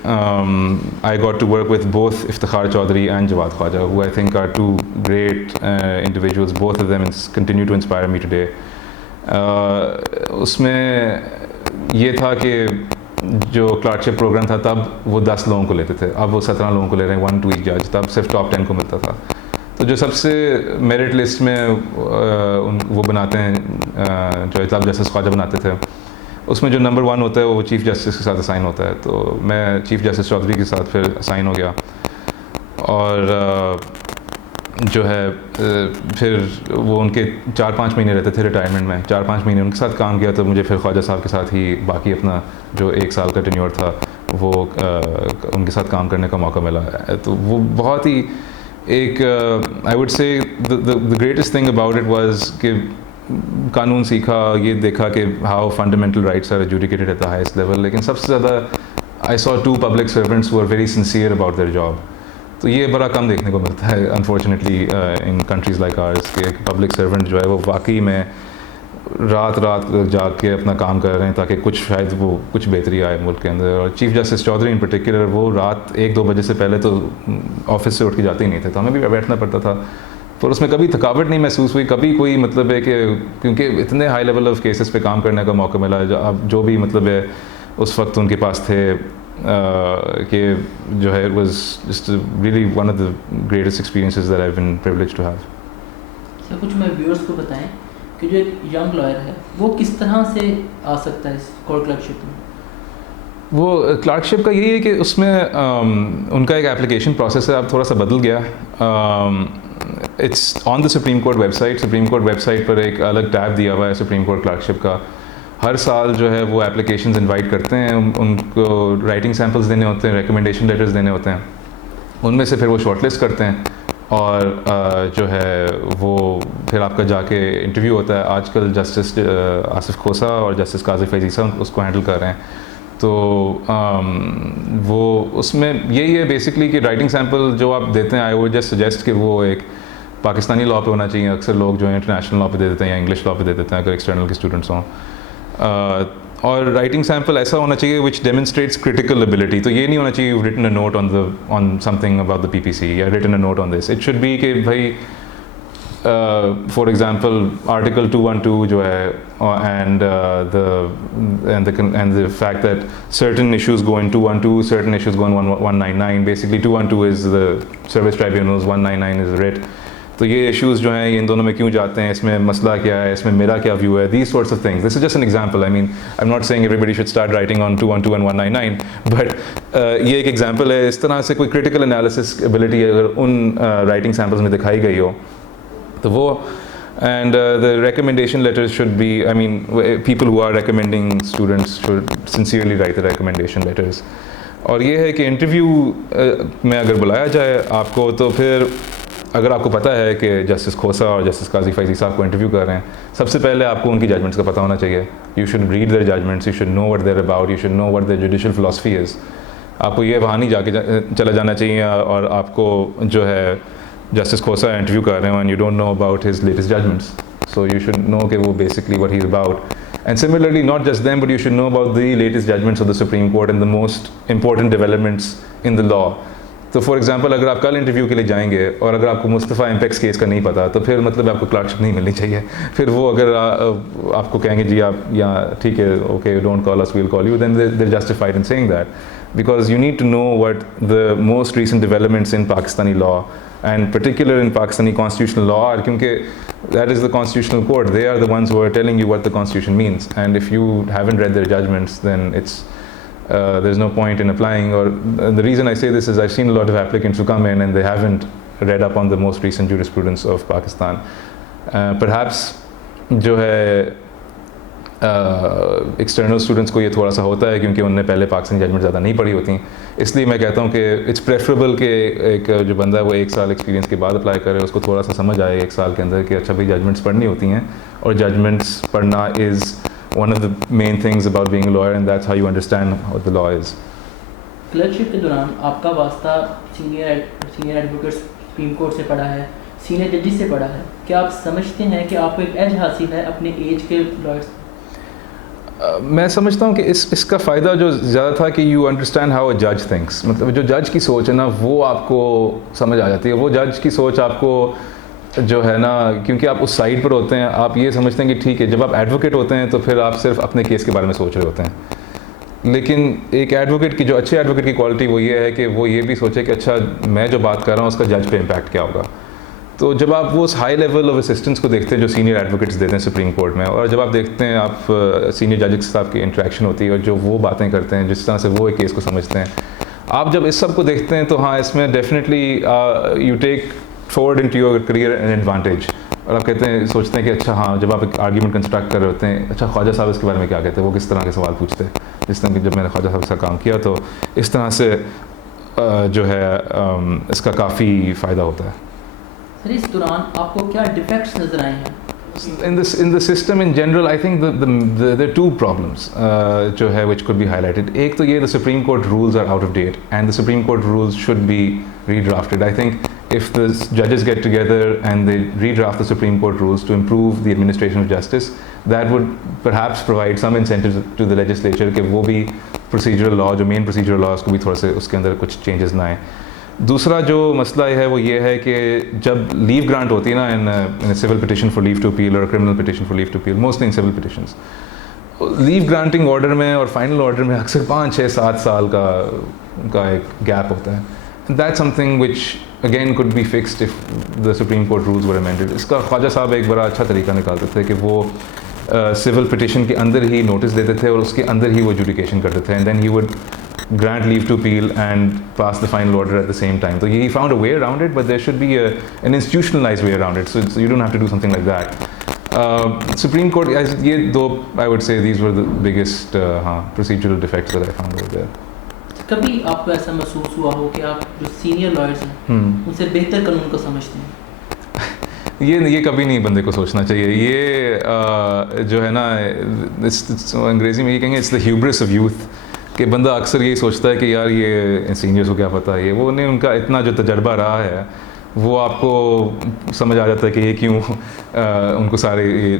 I got to work with both Iftikhar Chaudhary and Jawad Khwaja, who I think are two great individuals. Both of them continue to inspire me today. اس میں یہ تھا کہ جو کلرکشپ پروگرام تھا تب وہ 10 لوگوں کو لیتے تھے, اب وہ 17 لوگوں کو لے رہے ہیں, 1 to each judge. تب صرف ٹاپ 10 کو ملتا تھا. تو جو سب سے میرٹ لسٹ میں وہ بناتے ہیں جو اطلاع جسٹس خواجہ بناتے تھے, اس میں جو نمبر 1 ہوتا ہے وہ چیف جسٹس کے ساتھ اسائن ہوتا ہے. تو میں چیف جسٹس چودھری کے ساتھ پھر اسائن ہو گیا, اور جو ہے پھر وہ ان کے 4-5 مہینے رہتے تھے ریٹائرمنٹ میں. 4-5 مہینے ان کے ساتھ کام کیا, تو مجھے پھر خواجہ صاحب کے ساتھ ہی باقی اپنا جو 1 سال کا ٹینیور تھا وہ ان کے ساتھ کام کرنے کا موقع ملا. تو وہ بہت ہی ایک I would say the greatest thing about it was کہ قانون سیکھا, یہ دیکھا کہ how fundamental rights are adjudicated at the highest level. لیکن سب سے زیادہ I saw 2 public servants who are very sincere about their job. تو یہ بڑا کم دیکھنے کو ملتا ہے انفارچونیٹلی ان کنٹریز لائک آرز, کہ ایک پبلک سرونٹ جو ہے وہ واقعی میں رات جاگ کے اپنا کام کر رہے ہیں تاکہ کچھ شاید وہ کچھ بہتری آئے ملک کے اندر. اور chief justice Chaudhry in particular, وہ رات 1-2 بجے سے پہلے تو آفس سے اٹھ کے جاتے ہی نہیں تھے, تو ہمیں بھی بیٹھنا پڑتا تھا. پر اس میں کبھی تھکاوٹ نہیں محسوس ہوئی, کبھی کوئی مطلب ہے کہ کیونکہ اتنے ہائی لیول آف کیسز پہ کام کرنے کا موقع ملا. اب جو بھی مطلب ہے اس وقت ان کے پاس تھے کہ جو ہے it was just really one of the greatest experiences that I've been privileged to have. سر کچھ میں ویورس کو بتائیں کہ جو ایک ینگ لائر ہے وہ کس طرح سے آ سکتا ہے اس کورٹ کلرکشپ میں؟ وہ کلرکشپ کا یہی ہے کہ اس میں ان کا ایک اپلیکیشن پروسیس ہے, اب تھوڑا سا بدل گیا. It's on the supreme court website. Supreme court website پر ایک الگ ٹیب دیا ہوا ہے سپریم کورٹ کلرکشپ کا. ہر سال جو ہے وہ اپلیکیشنز انوائٹ کرتے ہیں, ان کو رائٹنگ سیمپلز دینے ہوتے ہیں, ریکمنڈیشن لیٹرز دینے ہوتے ہیں, ان میں سے پھر وہ شارٹ لسٹ کرتے ہیں, اور جو ہے وہ پھر آپ کا جا کے انٹرویو ہوتا ہے. آج کل جسٹس آصف کھوسا اور جسٹس قاضی فیض عیسیٰ اس کو ہینڈل کر رہے ہیں. تو وہ اس میں یہی ہے بیسکلی کہ رائٹنگ سیمپل جو آپ دیتے ہیں, آئی وڈ جسٹ سجیسٹ کہ وہ ایک پاکستانی لاء پہ ہونا چاہیے. اکثر لوگ جو ہے انٹرنیشنل لاء پہ دے دیتے ہیں یا انگلش لاء پہ دے دیتے ہیں اگر ایکسٹرنل کے اسٹوڈنٹس ہوں. اور رائٹنگ سیمپل ایسا ہونا چاہیے وچ ڈیمونسٹریٹس کریٹیکل ابلٹی. تو یہ نہیں ہونا چاہیے written a note on something about the PPC یا written a note on this. It should be کہ بھائی فار ایگزامپل آرٹیکل 212 جو ہے اینڈ the fact that certain issues go in 212, certain issues go in 199. Basically 212 is the service tribunals, 199 is writ. تو یہ issues جو ہیں ان دونوں میں کیوں جاتے ہیں, اس میں مسئلہ کیا ہے, اس میں میرا کیا ویو ہے, these sorts of things. This is just an example. I mean, I'm not saying everybody should start writing on 212 and 199, but یہ ایک ایگزامپل ہے. اس طرح سے کوئی critical analysis ability اگر ان writing samples میں دکھائی گئی ہو تو وہ, and the recommendation letters should be, I mean, people who are recommending students should sincerely write the recommendation letters. اور یہ ہے کہ انٹرویو میں اگر بلایا جائے آپ کو, تو پھر اگر آپ کو پتہ ہے کہ جسٹس کھوسا اور جسٹس قاضی فیض صاحب کو انٹرویو کر رہے ہیں, سب سے پہلے آپ کو ان کی ججمنٹس کا پتہ ہونا چاہیے. You should read their judgments, you should know what they're about, you should know what their judicial philosophy is. آپ کو یہ وہاں نہیں جا کے چلا جانا چاہیے اور آپ کو جو ہے جسٹس کھوسا انٹرویو کر رہے ہیں and you don't know about his latest judgments. So you should know کہ وہ basically what he is about. And similarly not just them but you should know about the latest judgments of the supreme court and the most important developments in the law. تو for example اگر آپ کل interview کے لیے جائیں گے اور اگر آپ کو مصطفیٰ امپیکس کیس کا نہیں پتا, تو پھر مطلب آپ کو کلرکشپ نہیں ملنی چاہیے. پھر وہ اگر آپ کو کہیں گے جی آپ یا ٹھیک ہے okay don't call us we'll call you, then they justified in saying that, because you need to know what the most recent developments in Pakistani law and particular in Pakistani constitutional law are, کیونکہ that is the constitutional court. They are the ones who are telling you what the constitution means, and if you haven't read their judgments, then there's no point in applying. Or the reason I say this is I've seen a lot of applicants who come in and they haven't read up on the most recent jurisprudence of Pakistan. Perhaps جو ہے external students کو یہ تھوڑا سا ہوتا ہے کیونکہ انہوں نے پہلے پاکستانی ججمنٹ زیادہ نہیں پڑھی ہوتی ہیں. اس لیے میں کہتا ہوں کہ اٹس پریفریبل کہ ایک جو بندہ ہے وہ 1 سال ایکسپیرینس کے بعد اپلائی کرے, اس کو تھوڑا سا سمجھ آئے 1 سال کے اندر کہ اچھا بھائی ججمنٹس پڑھنی ہوتی ہیں, اور ججمنٹس پڑھنا is one of the main things about being a lawyer, and that's how you understand how the law is. Clerkship کے دوران آپ کا واسطہ سینئر ایڈوکیٹ سپریم کورٹ سے پڑھا ہے, سینئر ججز سے پڑھا ہے. کیا آپ سمجھتے ہیں کہ آپ کو ایک ایج حاصل ہے اپنے ایج کے لائرس؟ میں سمجھتا ہوں کہ اس کا فائدہ جو زیادہ تھا کہ یو انڈرسٹینڈ ہاؤ اے جج تھنکس, مطلب جو جج کی سوچ ہے نا وہ آپ کو سمجھ آ جاتی ہے. وہ جج کی سوچ آپ کو جو ہے نا, کیونکہ آپ اس سائڈ پر ہوتے ہیں, آپ یہ سمجھتے ہیں کہ ٹھیک ہے. جب آپ ایڈوکیٹ ہوتے ہیں تو پھر آپ صرف اپنے کیس کے بارے میں سوچ رہے ہوتے ہیں, لیکن ایک ایڈوکیٹ کی جو اچھے ایڈوکیٹ کی کوالٹی وہ یہ ہے کہ وہ یہ بھی سوچے کہ اچھا میں جو بات کر رہا ہوں اس کا جج پہ امپیکٹ کیا ہوگا. تو جب آپ وہ اس ہائی لیول آف اسسٹنس کو دیکھتے ہیں جو سینئر ایڈوکیٹس دیتے ہیں سپریم کورٹ میں, اور جب آپ دیکھتے ہیں آپ سینئر ججز کے ساتھ کی انٹریکشن ہوتی ہے اور جو وہ باتیں کرتے ہیں, جس طرح سے وہ ایک کیس کو سمجھتے ہیں, آپ جب اس سب کو دیکھتے ہیں تو ہاں اس میں definitely you take forward into your career an advantage. اور آپ کہتے ہیں سوچتے ہیں کہ اچھا ہاں جب آپ ایک آرگیومنٹ کنسٹرکٹ کر رہے ہوتے ہیں, اچھا خواجہ صاحب اس کے بارے میں کیا کہتے ہیں, وہ کس طرح کے سوال پوچھتے ہیں. جس طرح کہ جب میں نے خواجہ صاحب کے ساتھ کام کیا تو اس طرح سے جو ہے اس کا کافی فائدہ ہوتا ہے. سر اس دوران آپ کو کیا ڈیفیکٹس نظر آئے ہیں in the system in general? I think there are 2 problems جو ہے which could be highlighted. ایک تو یہ the Supreme Court rules are out of date and the Supreme Court rules should be redrafted. I think if the judges get together and they redraft the Supreme Court rules to improve the administration of justice, that would perhaps provide some incentives to the legislature کہ وہ بھی procedural law, جو main procedural laws کو بھی تھوڑا سے اس کے اندر کچھ changes نہ آئیں. دوسرا جو مسئلہ ہے وہ یہ ہے کہ جب لیو گرانٹ ہوتی ہے نا in civil petition for leave to appeal اور criminal petition for leave to appeal, mostly in civil petitions, leave granting order میں اور فائنل آرڈر میں اکثر 5, 6, 7 سال کا ایک گیپ ہوتا ہے. That something which again could be fixed if the supreme court rules were amended. اس کا خواجہ صاحب ایک بڑا اچھا طریقہ نکالتے تھے کہ وہ سول پٹیشن کے اندر ہی نوٹس دیتے تھے اور اس کے اندر ہی وہ ایڈجوڈیکیشن کرتے تھے, and then he would grant leave to appeal and pass the final order at the same time. So he found a way around it, but there should be an institutionalized way around it, so you don't have to do something like that. Supreme Court, ye do, I would say these were the biggest procedural defects that I found over there. کبھی آپ کو ایسا محسوس ہوا ہو کہ آپ جو senior lawyers ہیں ان سے بہتر قانون کو سمجھتے ہیں؟ یہ کبھی نہیں بندے کو سوچنا چاہیے. یہ جو ہے نا انگریزی میں یہ کہیں گے اٹس دا ہیوبرس آف یوتھ, کہ بندہ اکثر یہی سوچتا ہے کہ یار یہ سینئرس کو کیا پتہ ہے, وہ انہیں ان کا اتنا جو تجربہ رہا ہے وہ آپ کو سمجھ آ جاتا ہے کہ یہ کیوں ان کو سارے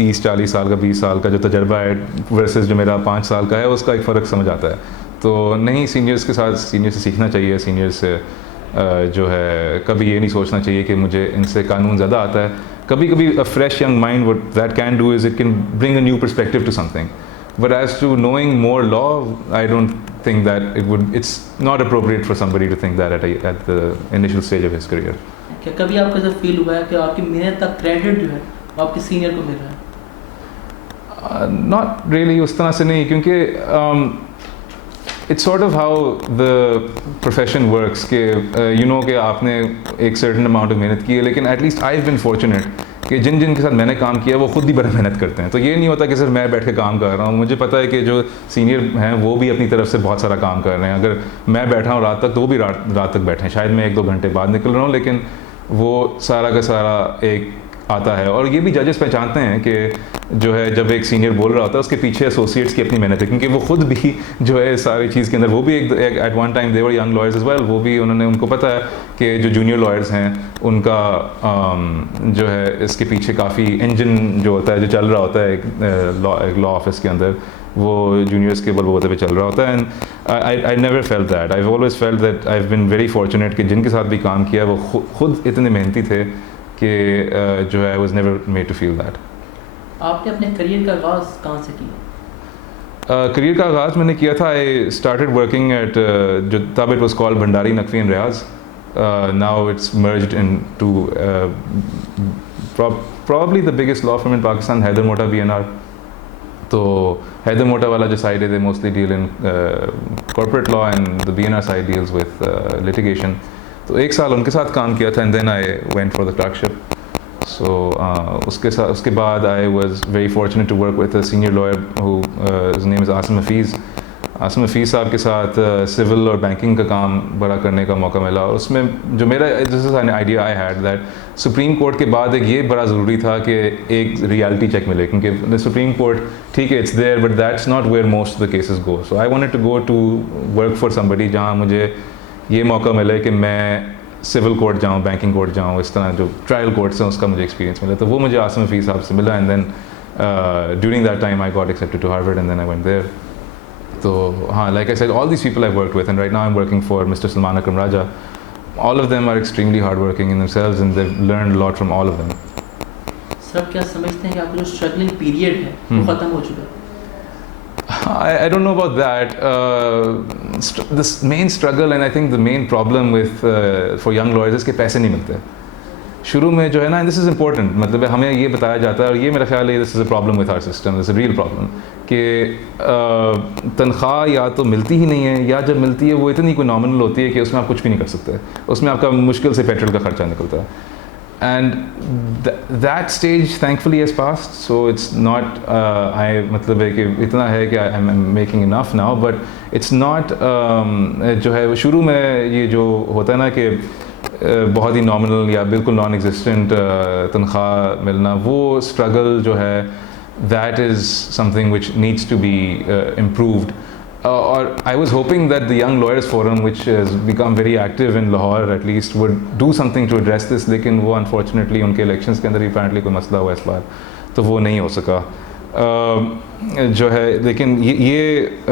30-40 سال کا 20 سال کا جو تجربہ ہے ورسز جو میرا 5 سال کا ہے اس کا ایک فرق سمجھ آتا ہے. تو نہیں, سینئرس کے ساتھ سینئر سے سیکھنا چاہیے. سینئر سے جو ہے کبھی یہ نہیں سوچنا چاہیے کہ مجھے ان سے قانون زیادہ آتا ہے. کبھی کبھی a fresh young mind what that can do is it can bring a new perspective to something. But as to knowing more law, I don't think that it's not appropriate for somebody to think that at the initial stage of his career. کیا کبھی آپ کو ایسا فیل ہوا ہے کہ آپ کی محنت کا کریڈٹ جو ہے آپ کے سینئر کو مل رہا ہے؟ Not really, اس طرح سے نہیں, کیونکہ it's sort of how the profession works کہ you know کہ آپ نے ایک certain amount of محنت کی ہے, لیکن at least I've been fortunate کہ جن کے ساتھ میں نے کام کیا وہ خود بھی بڑا محنت کرتے ہیں. تو یہ نہیں ہوتا کہ صرف میں بیٹھ کے کام کر رہا ہوں, مجھے پتہ ہے کہ جو سینئر ہیں وہ بھی اپنی طرف سے بہت سارا کام کر رہے ہیں. اگر میں بیٹھا ہوں رات تک تو وہ بھی رات تک بیٹھے ہیں, شاید میں 1-2 گھنٹے بعد نکل رہا ہوں, لیکن وہ سارا کا سارا ایک آتا ہے. اور یہ بھی ججز پہچانتے ہیں کہ جو ہے جب ایک سینئر بول رہا ہوتا ہے اس کے پیچھے ایسوسیٹس کی اپنی محنت ہے, کیونکہ وہ خود بھی جو ہے ساری چیز کے اندر وہ بھی ایک at one time they were young lawyers as well, وہ بھی ان کو پتہ ہے کہ جو جونیئر لائرز ہیں ان کا جو ہے اس کے پیچھے کافی انجن جو ہوتا ہے جو چل رہا ہوتا ہے ایک لا آفس کے اندر, وہ جونیئرس کے بلبوتے پہ چل رہا ہوتا ہے. And I never felt that, I always felt that I have been very fortunate کہ جن کے ساتھ بھی کام کیا وہ خود اتنے محنتی تھے کہ جو ہے I was never made to feel that. آپ نے اپنے کریئر کا آغاز کہاں سے کیا؟ کریئر کا آغاز میں نے کیا تھا, آئی اسٹارٹیڈ ورکنگ ایٹ جو تب it was called Bhandari Naqvi and Riaz, now it's merged into probably the biggest law firm in Pakistan, Haider Mota B&R. تو Haider Mota والا جو side ہے they mostly deal in corporate law and the B&R side deals with litigation. تو 1 سال ان کے ساتھ کام کیا تھا and then I went for the clerkship. سو اس کے بعد I was very fortunate to work with a senior lawyer who his name is Asim Hafeez. Asim Hafeez صاحب کے ساتھ سول اور بینکنگ کا کام بڑا کرنے کا موقع ملا, اور اس میں جو میرا this is an idea I had that supreme court کے بعد ایک یہ بڑا ضروری تھا کہ ایک ریالٹی چیک ملے, کیونکہ سپریم کورٹ ٹھیک ہے it's there but that's not where most the cases go. So I wanted to go to work for somebody جہاں مجھے یہ موقع ملے کہ میں سول کورٹ جاؤں, بینکنگ کورٹ جاؤں, اس طرح جو ٹرائل کورٹس ہیں اس کا مجھے ایکسپیرینس ملا. تو وہ مجھے عاصم حفیظ صاحب سے ملا, and then during that time I got accepted to Harvard and then I went there. تو ہاں, like I said all these people I worked with, and right now I am working for mister Salman Akram Raja. all of them are extremely hardworking in themselves and they've learned a lot from all of them. سر آپ کیا سمجھتے ہیں کہ آپ کا جو struggling period ہے وہ ختم ہو چکا ہے؟ I don't know about that. The main struggle and I think the main problem with for young lawyers is کہ پیسے نہیں ملتے. شروع میں جو ہے نا, this is important, مطلب ہمیں یہ بتایا جاتا ہے, اور یہ میرا خیال ہے this is a problem with our system, this is a real problem, کہ تنخواہ یا تو ملتی ہی نہیں ہے, یا جب ملتی ہے وہ اتنی کوئی نامنل ہوتی ہے کہ اس میں آپ کچھ بھی نہیں کر سکتے, اس میں آپ کا مشکل سے پیٹرول کا خرچہ نکلتا ہے. And that stage thankfully has passed, so it's not I مطلب ہے کہ اتنا ہے کہ I am making enough now, but it's not جو ہے شروع میں یہ جو ہوتا ہے نا کہ بہت ہی نامنل یا بالکل نان ایگزسٹنٹ تنخواہ ملنا, وہ اسٹرگل جو ہے that is something which needs to be improved. اور I was hoping that the Young Lawyers Forum, which has become very active in Lahore at least, would do something to address this, لیکن وہ unfortunately ان کے elections کے اندر apparently کوئی مسئلہ ہوا اس بار, تو وہ نہیں ہو سکا جو ہے. لیکن یہ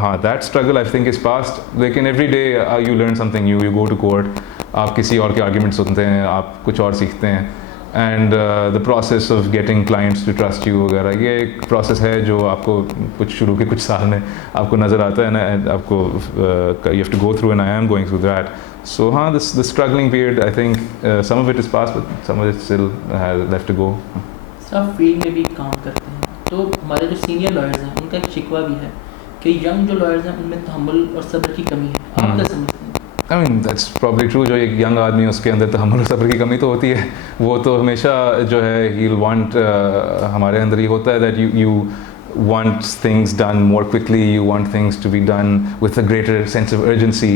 ہاں, that struggle I think is past, لیکن every day you learn something new, you go to court, آپ کسی اور کے argument سنتے ہیں, آپ کچھ اور سیکھتے ہیں, and the process of getting clients to trust you وغیرہ, یہ ایک پروسیس ہے جو آپ کو کچھ شروع کے کچھ سال میں آپ کو نظر آتا ہے نا, آپ کو you have to go through, and I am going through that. So ہاں, the struggling period I think some of it is past but some of it still has left to go. Sir آپ field میں بھی کام کرتے ہیں, تو ہمارے جو senior lawyers ہیں ان کا ایک شکوہ بھی ہے کہ ینگ جو لائرز ہیں ان میں تحمل اور صبر کی کمی ہے, آپ کیا سمجھتے ہیں؟ I mean that's probably true. جو ایک ینگ آدمی ہے اس کے اندر تحمل و صبر کی کمی تو ہوتی ہے, وہ تو ہمیشہ جو ہے he'll want ہمارے اندر یہ ہوتا ہے that you want things done more quickly, you want things to be done with a greater sense of urgency.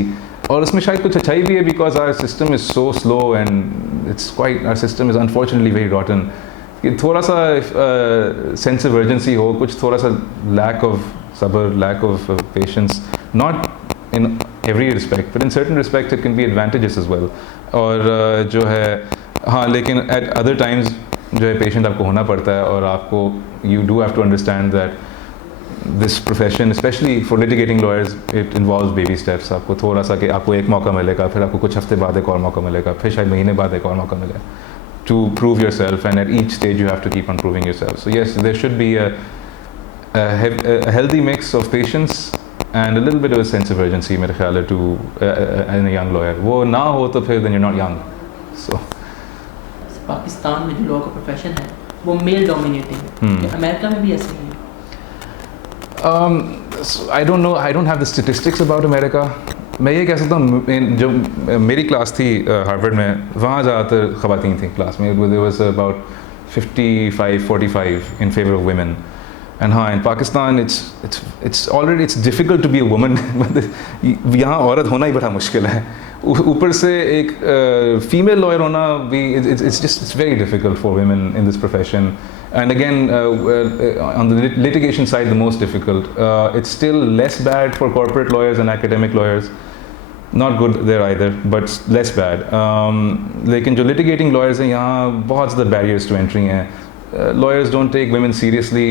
اور اس میں شاید کچھ اچھائی بھی ہے because our system is so slow and our system is unfortunately very rotten. کہ تھوڑا سا sense of urgency ہو, کچھ تھوڑا سا lack of صبر, lack of patience, not in every respect but in certain respects it can be advantageous as well. اور جو ہے ہاں, لیکن at other times جو ہے پیشنٹ آپ کو ہونا پڑتا ہے, اور آپ کو you do have to understand that this profession especially for litigating lawyers it involves baby steps. آپ کو تھوڑا سا کہ آپ کو ایک موقع ملے گا, پھر آپ کو کچھ ہفتے بعد ایک اور موقع ملے گا, پھر شاید مہینے بعد ایک اور موقع ملے گا to prove yourself, and at each stage you have to keep on proving yourself. So yes, there should be a healthy mix of patience and a little bit of a sense of urgency میرے خیال ہے to a young lawyer. وہ نہ ہو تو پھر then you're not young. So Pakistan میں جو law کا پروفیشن ہے وہ میل ڈومینیٹنگ ہے, امریکہ میں بھی ایسے ہی ہے؟ I don't know, I don't have the statistics about America. میں یہ کہہ سکتا ہوں, جو میری کلاس تھی ہارورڈ میں, وہاں زیادہ تر خواتین تھیں کلاس میں. there was about 55-45 in favor of women. And ہاں, in Pakistan it's already it's difficult to be a woman. یہاں عورت ہونا ہی بڑا مشکل ہے, اوپر سے ایک فیمیل لائر ہونا بھی it's very difficult for women in this profession. And again on the litigation side the most difficult. It's still less bad for corporate lawyers and academic lawyers, not good there either but less bad. لیکن جو litigating lawyers ہیں یہاں بہت زیادہ barriers to entry ہیں. Lawyers don't take women seriously.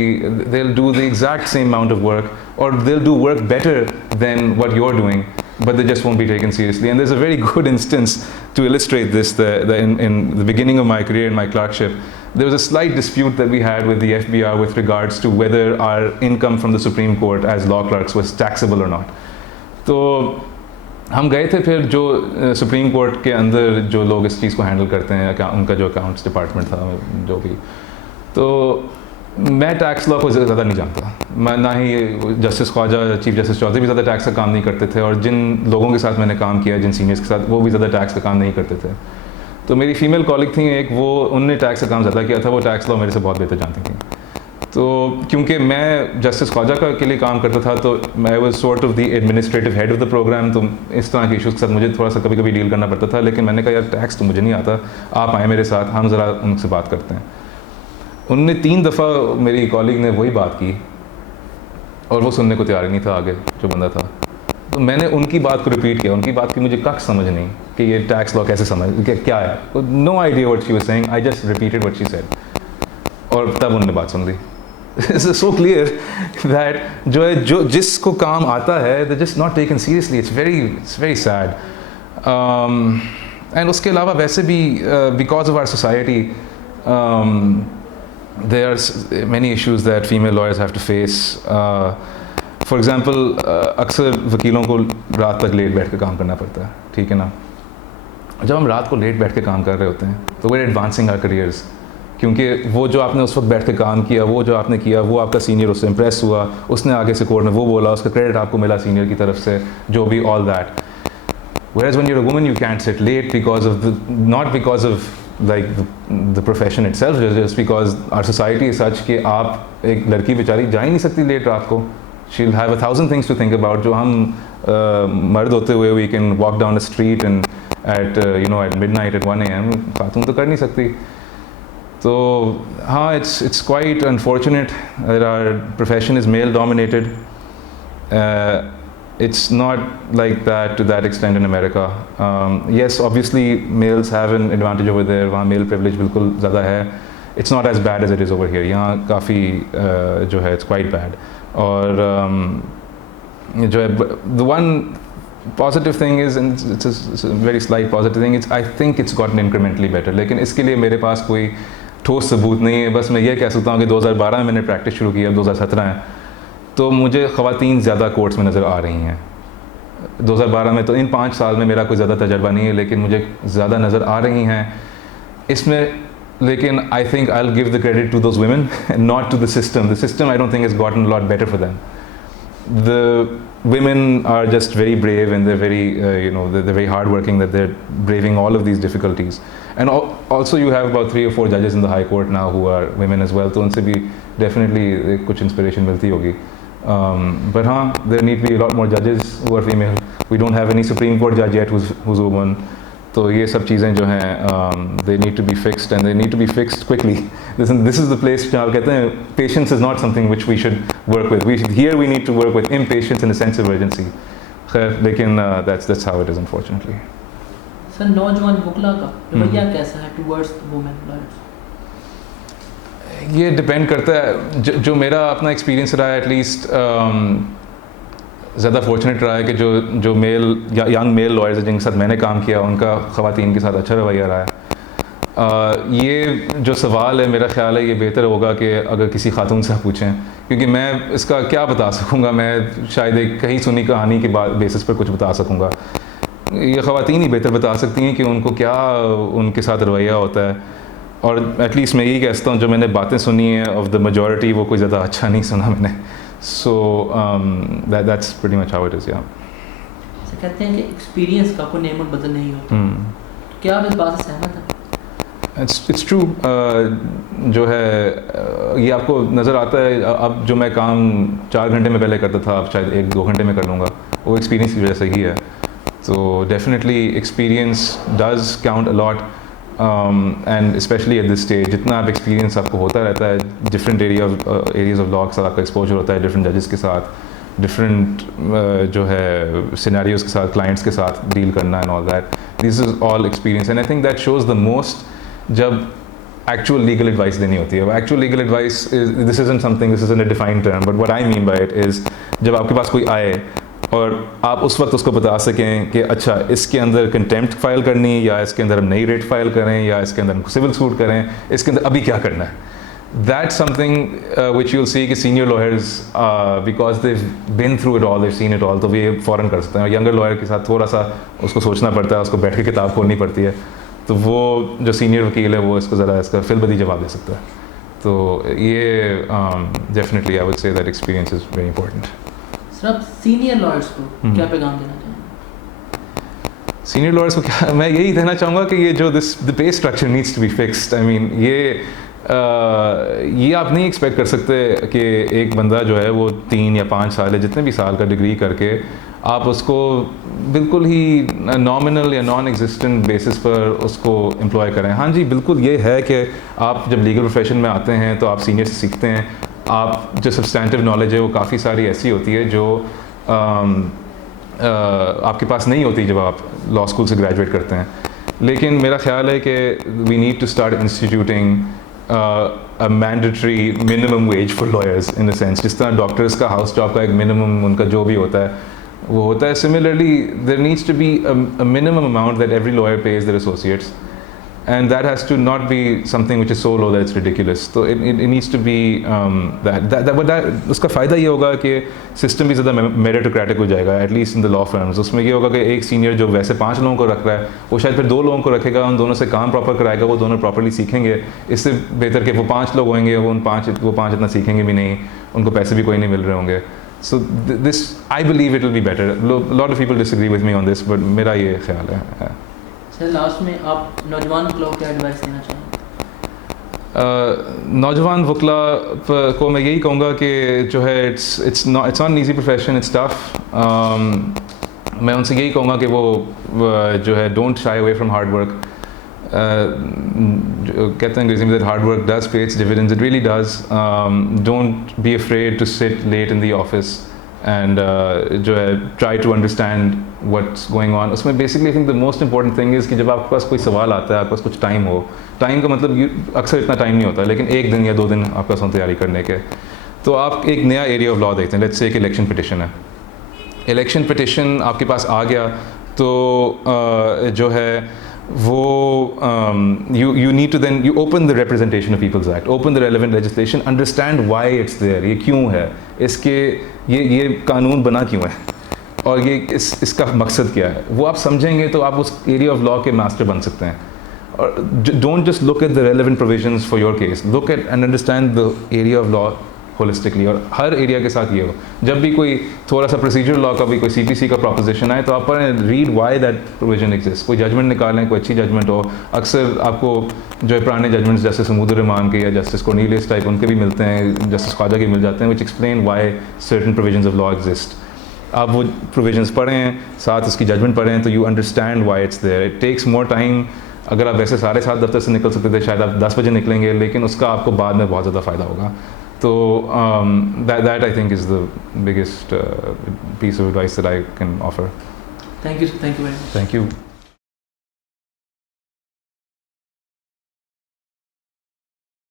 They'll do the exact same amount of work, or they'll do work better than what you're doing, but they just won't be taken seriously. And there's a very good instance to illustrate this. In the beginning of my career in my clerkship, there was a slight dispute that we had with the FBR with regards to whether our income from the Supreme Court as law clerks was taxable or not. تو ہم گئے تھے پھر جو supreme court کے اندر جو لوگ اس چیز کو ہینڈل کرتے ہیں, ان کا جو اکاؤنٹس ڈپارٹمنٹ تھا جو بھی, تو میں ٹیکس لا کو زیادہ نہیں جانتا, میں نہ ہی جسٹس خواجہ, چیف جسٹس چودھری بھی زیادہ ٹیکس کا کام نہیں کرتے تھے, اور جن لوگوں کے ساتھ میں نے کام کیا, جن سینئرس کے ساتھ, وہ بھی زیادہ ٹیکس کا کام نہیں کرتے تھے. تو میری فیمیل کالگ تھیں ایک, وہ ان نے ٹیکس کا کام زیادہ کیا تھا, وہ ٹیکس لا میرے سے بہت بہتر جانتی تھیں. تو کیونکہ میں جسٹس خواجہ کے لیے کام کرتا تھا تو میں was sort of the administrative head of the programme, تو اس طرح کے ایشوز کے ساتھ مجھے تھوڑا سا کبھی کبھی ڈیل کرنا پڑتا تھا. لیکن میں نے کہا یار ٹیکس تو مجھے نہیں آتا, آپ آئیں میرے ساتھ, ہم ذرا ان سے بات کرتے ہیں. ان نے 3 دفعہ میری کالگ نے وہی بات کی اور وہ سننے کو تیار ہی نہیں تھا آگے جو بندہ تھا. تو میں نے ان کی بات کو ریپیٹ کیا, ان کی بات کی مجھے کک سمجھ نہیں کہ یہ ٹیکس لا کیسے سمجھ کیا ہے, no idea what she was saying, I just repeated what she said, اور تب انہوں نے بات سن لی. سو کلیئر دیٹ جو ہے جو جس کو کام آتا ہے they just not taken seriously. It's very sad. And اس کے علاوہ ویسے بھی because of our society there are many issues that female lawyers have to face. For example, اکثر وکیلوں کو رات تک لیٹ بیٹھ کے کام کرنا پڑتا ہے, ٹھیک ہے نا. جب ہم رات کو لیٹ بیٹھ کے کام کر رہے ہوتے ہیں تو we're advancing our careers, کیونکہ وہ جو آپ نے اس وقت بیٹھ کے کام کیا, وہ جو آپ نے کیا, وہ آپ کا سینئر اس سے امپریس ہوا, اس نے آگے سے کورٹ میں وہ بولا, اس کا کریڈٹ آپ کو ملا سینئر کی طرف سے, جو بھی all that. Whereas when you're a woman you can't sit late because of not because of like the profession itself, just because our society is such کہ آپ ایک لڑکی بیچاری جا ہی نہیں سکتی لیٹ رات کو. She'll have 1,000 things to think about. جو ہم مرد ہوتے ہوئے we can walk down the street and at midnight at 1 AM, خاتون تو کر نہیں سکتی. تو ہاں it's quite unfortunate that our profession is male dominated. It's not like that to that extent in America. Yes, obviously males have an advantage over there, وہاں male privilege بالکل زیادہ ہے. It's not as bad as it is over here. یہاں کافی جو ہے it's quite bad. اور جو ہے the one positive thing is, and it's a very slight positive thing, I think it's gotten incrementally better. لیکن اس کے لیے میرے پاس کوئی ٹھوس ثبوت نہیں ہے. بس میں یہ کہہ سکتا ہوں کہ 2012 میں نے پریکٹس شروع کی, اب 2017 ہے, تو مجھے خواتین زیادہ کورٹس میں نظر آ رہی ہیں. 2012 میں تو ان 5 سال میں میرا کوئی زیادہ تجربہ نہیں ہے, لیکن مجھے زیادہ نظر آ رہی ہیں اس میں. لیکن I think I'll give the credit to those women and not to the system. The system I don't think has gotten a lot better for them. The women are just very brave and they're very they're very hardworking, that they're braving all of these difficulties. And also you have about 3 or 4 judges in the high court now who are women as well, تو ان سے بھی definitely کچھ inspiration ملتی ہوگی. But there need to be a lot more judges who are female. We don't have any Supreme Court judge yet who's a woman. تو یہ سب چیزیں جو ہیں they need to be fixed, and they need to be fixed quickly. This is the place جہاں کہتے ہیں patience is not something which we should work with. Here we need to work with impatience and a sense of urgency. خیر لیکن that's how it is unfortunately. سر نوجوان وکلا کا رویہ کیسا ہے ٹورڈز وومن لائرز؟ یہ ڈپینڈ کرتا ہے. جو میرا اپنا ایکسپیرینس رہا ہے ایٹ لیسٹ زیادہ فارچونیٹ رہا ہے کہ جو میل یا ینگ میل لائرز جن کے ساتھ میں نے کام کیا ان کا خواتین کے ساتھ اچھا رویہ رہا ہے. یہ جو سوال ہے میرا خیال ہے یہ بہتر ہوگا کہ اگر کسی خاتون سے پوچھیں, کیونکہ میں اس کا کیا بتا سکوں گا, میں شاید ایک کہیں سنی کہانی کے بیسس پر کچھ بتا سکوں گا. یہ خواتین ہی بہتر بتا سکتی ہیں کہ ان کو کیا ان کے ساتھ رویہ ہوتا ہے. اور ایٹ لیسٹ میں یہی کہتا ہوں جو میں نے باتیں سنی ہیں آف دا میجورٹی وہ کوئی زیادہ اچھا نہیں سنا میں نے. So that's pretty much how it is. کہتے ہیں کہ ایکسپیرینس کا کوئی نعمت بدل نہیں ہوتا, کیا آپ اس بات سے سہمت ہیں؟ It's true. جو ہے یہ آپ کو نظر آتا ہے اب جو میں کام 4 گھنٹے میں پہلے کرتا تھا اب شاید 1-2 گھنٹے میں کر لوں گا, وہ ایکسپیرینس کی وجہ سے ہی ہے. تو definitely experience does count a lot, and especially at this stage جتنا آپ ایکسپیرینس آپ کو ہوتا رہتا ہے, ڈفرینٹ ایریاز آف لاء کے ساتھ آپ کا ایکسپوجر ہوتا ہے, ڈفرینٹ ججز کے ساتھ, ڈفرینٹ جو ہے سیناریوز کے ساتھ, کلائنٹس کے ساتھ ڈیل کرنا and all that. This is all experience, and I think that shows the most جب ایکچوئل لیگل ایڈوائس دینی ہوتی ہے. Actual legal advice this isn't something, this is an a defined term, but what I mean by it is جب آپ کے پاس کوئی آئے اور آپ اس وقت اس کو بتا سکیں کہ اچھا اس کے اندر کنٹیمپٹ فائل کرنی, یا اس کے اندر ہم نئی ریٹ فائل کریں, یا اس کے اندر سول سوٹ کریں, اس کے اندر ابھی کیا کرنا ہے. That's something which you'll see کہ senior lawyers because they've been through it all, they've seen it all, تو وہ فوراً کر سکتے ہیں. younger lawyer کے ساتھ تھوڑا سا اس کو سوچنا پڑتا ہے, اس کو بیٹھ کے کتاب کھولنی پڑتی ہے, تو وہ جو سینئر وکیل ہے وہ اس کو ذرا اس کا فل بدی جواب دے سکتا ہے. تو یہ definitely I would say that experience is very important. سر آپ سینئر لائرز کو کیا پیغام دینا چاہیں گے؟ سینئر لائرس کو کیا میں یہی کہنا چاہوں گا کہ یہ جو the pay structure needs to be fixed. I mean یہ آپ نہیں ایکسپیکٹ کر سکتے کہ ایک بندہ جو ہے وہ 3 یا 5 سال ہے جتنے بھی سال کا ڈگری کر کے آپ اس کو بالکل ہی نامنل یا نان ایگزسٹنٹ بیسس پر اس کو امپلوائے کریں. ہاں جی بالکل یہ ہے کہ آپ جب لیگل پروفیشن میں آتے ہیں تو آپ سینئر سے سیکھتے ہیں, آپ جو سبسٹینٹیو نالج ہے وہ کافی ساری ایسی ہوتی ہے جو آپ کے پاس نہیں ہوتی جب آپ لاء اسکول سے گریجویٹ کرتے ہیں. لیکن میرا خیال ہے کہ we need to start instituting mandatory minimum wage for lawyers in a sense, جس طرح ڈاکٹرس کا ہاؤس جاب کا ایک منیمم ان کا جو بھی ہوتا ہے وہ ہوتا ہے. Similarly there needs to be a minimum amount that every lawyer pays their associates, and that has to not be something which is so low that it's ridiculous. So it needs to be that اس کا فائدہ یہ ہوگا کہ system بھی زیادہ meritocratic ہو جائے گا, at least in the law firms. اس میں یہ ہوگا کہ ایک سینئر جو ویسے 5 لوگوں کو رکھ رہا ہے وہ شاید پھر 2 لوگوں کو رکھے گا, ان دونوں سے کام پراپر کرائے گا, وہ دونوں پراپرلی سیکھیں گے. اس سے بہتر کہ وہ 5 لوگ ہوئیں گے, وہ 5 اتنا سیکھیں گے بھی نہیں, ان کو پیسے بھی کوئی نہیں مل رہے ہوں گے. So this I believe it will be better. A lot of people disagree with me on this, but میرا یہ خیال ہے. سر لاسٹ میں آپ نوجوان وکلاء کو کیا ایڈوائس دینا چاہیں گے؟ نوجوان وکلاء کو میں یہی کہوں گا کہ جو ہے it's not an easy profession, it's tough. میں ان سے یہی کہوں گا کہ وہ جو ہے don't shy away from hard work. کہتے ہیں انگریزی میں that hard work does pay its dividends, it really does. Don't be afraid to sit late in the office and جو ہے try to understand what's going on. اس میں basically I think the most important thing is کہ جب آپ کے پاس کوئی سوال آتا ہے, آپ کے پاس کچھ ٹائم ہو, ٹائم کا مطلب اکثر اتنا ٹائم نہیں ہوتا, لیکن 1 دن یا 2 دن آپ کے پاس تیاری کرنے کے, تو آپ ایک نیا ایریا آف لاء دیکھتے ہیں. لیٹس سے ایک الیکشن پٹیشن ہے, الیکشن پٹیشن آپ کے پاس آ گیا تو جو ہے وہ you need to then you open the Representation of Peoples Act, open the relevant legislation, understand why it's there, یہ کیوں ہے, اس کے یہ قانون بنا کیوں ہے, اور یہ اس کا مقصد کیا ہے, وہ آپ سمجھیں گے تو آپ اس ایریا آف لاء کے ماسٹر بن سکتے ہیں. اور don't just look at the relevant provisions for your case, look at and understand the area of law holistically. اور ہر ایریا کے ساتھ یہ ہو, جب بھی کوئی تھوڑا سا پروسیجر لاء کا بھی کوئی سی پی سی کا پروپوزیشن آئے تو آپ پڑھیں, read why that provision exist, کوئی ججمنٹ نکالیں, کوئی اچھی ججمنٹ ہو. اکثر آپ کو جو ہے پرانے ججمنٹس جسٹس محمود الرحمان کے یا جسٹس کورنیلیس ٹائپ ان کے بھی ملتے ہیں, جسٹس خواجہ کے مل جاتے ہیں, which explain why certain provisions of law exist. آپ وہ پروویژنس پڑھیں, ساتھ اس کی ججمنٹ پڑھیں, تو you understand why it's there. It takes more time. اگر آپ ویسے سارے 7 دفتر سے نکل سکتے تھے, شاید آپ 10 بجے نکلیں گے, لیکن اس کا آپ کو بعد میں بہت زیادہ فائدہ ہوگا. تو that I think is the biggest piece of advice that I can offer. Thank you very much. Thank you.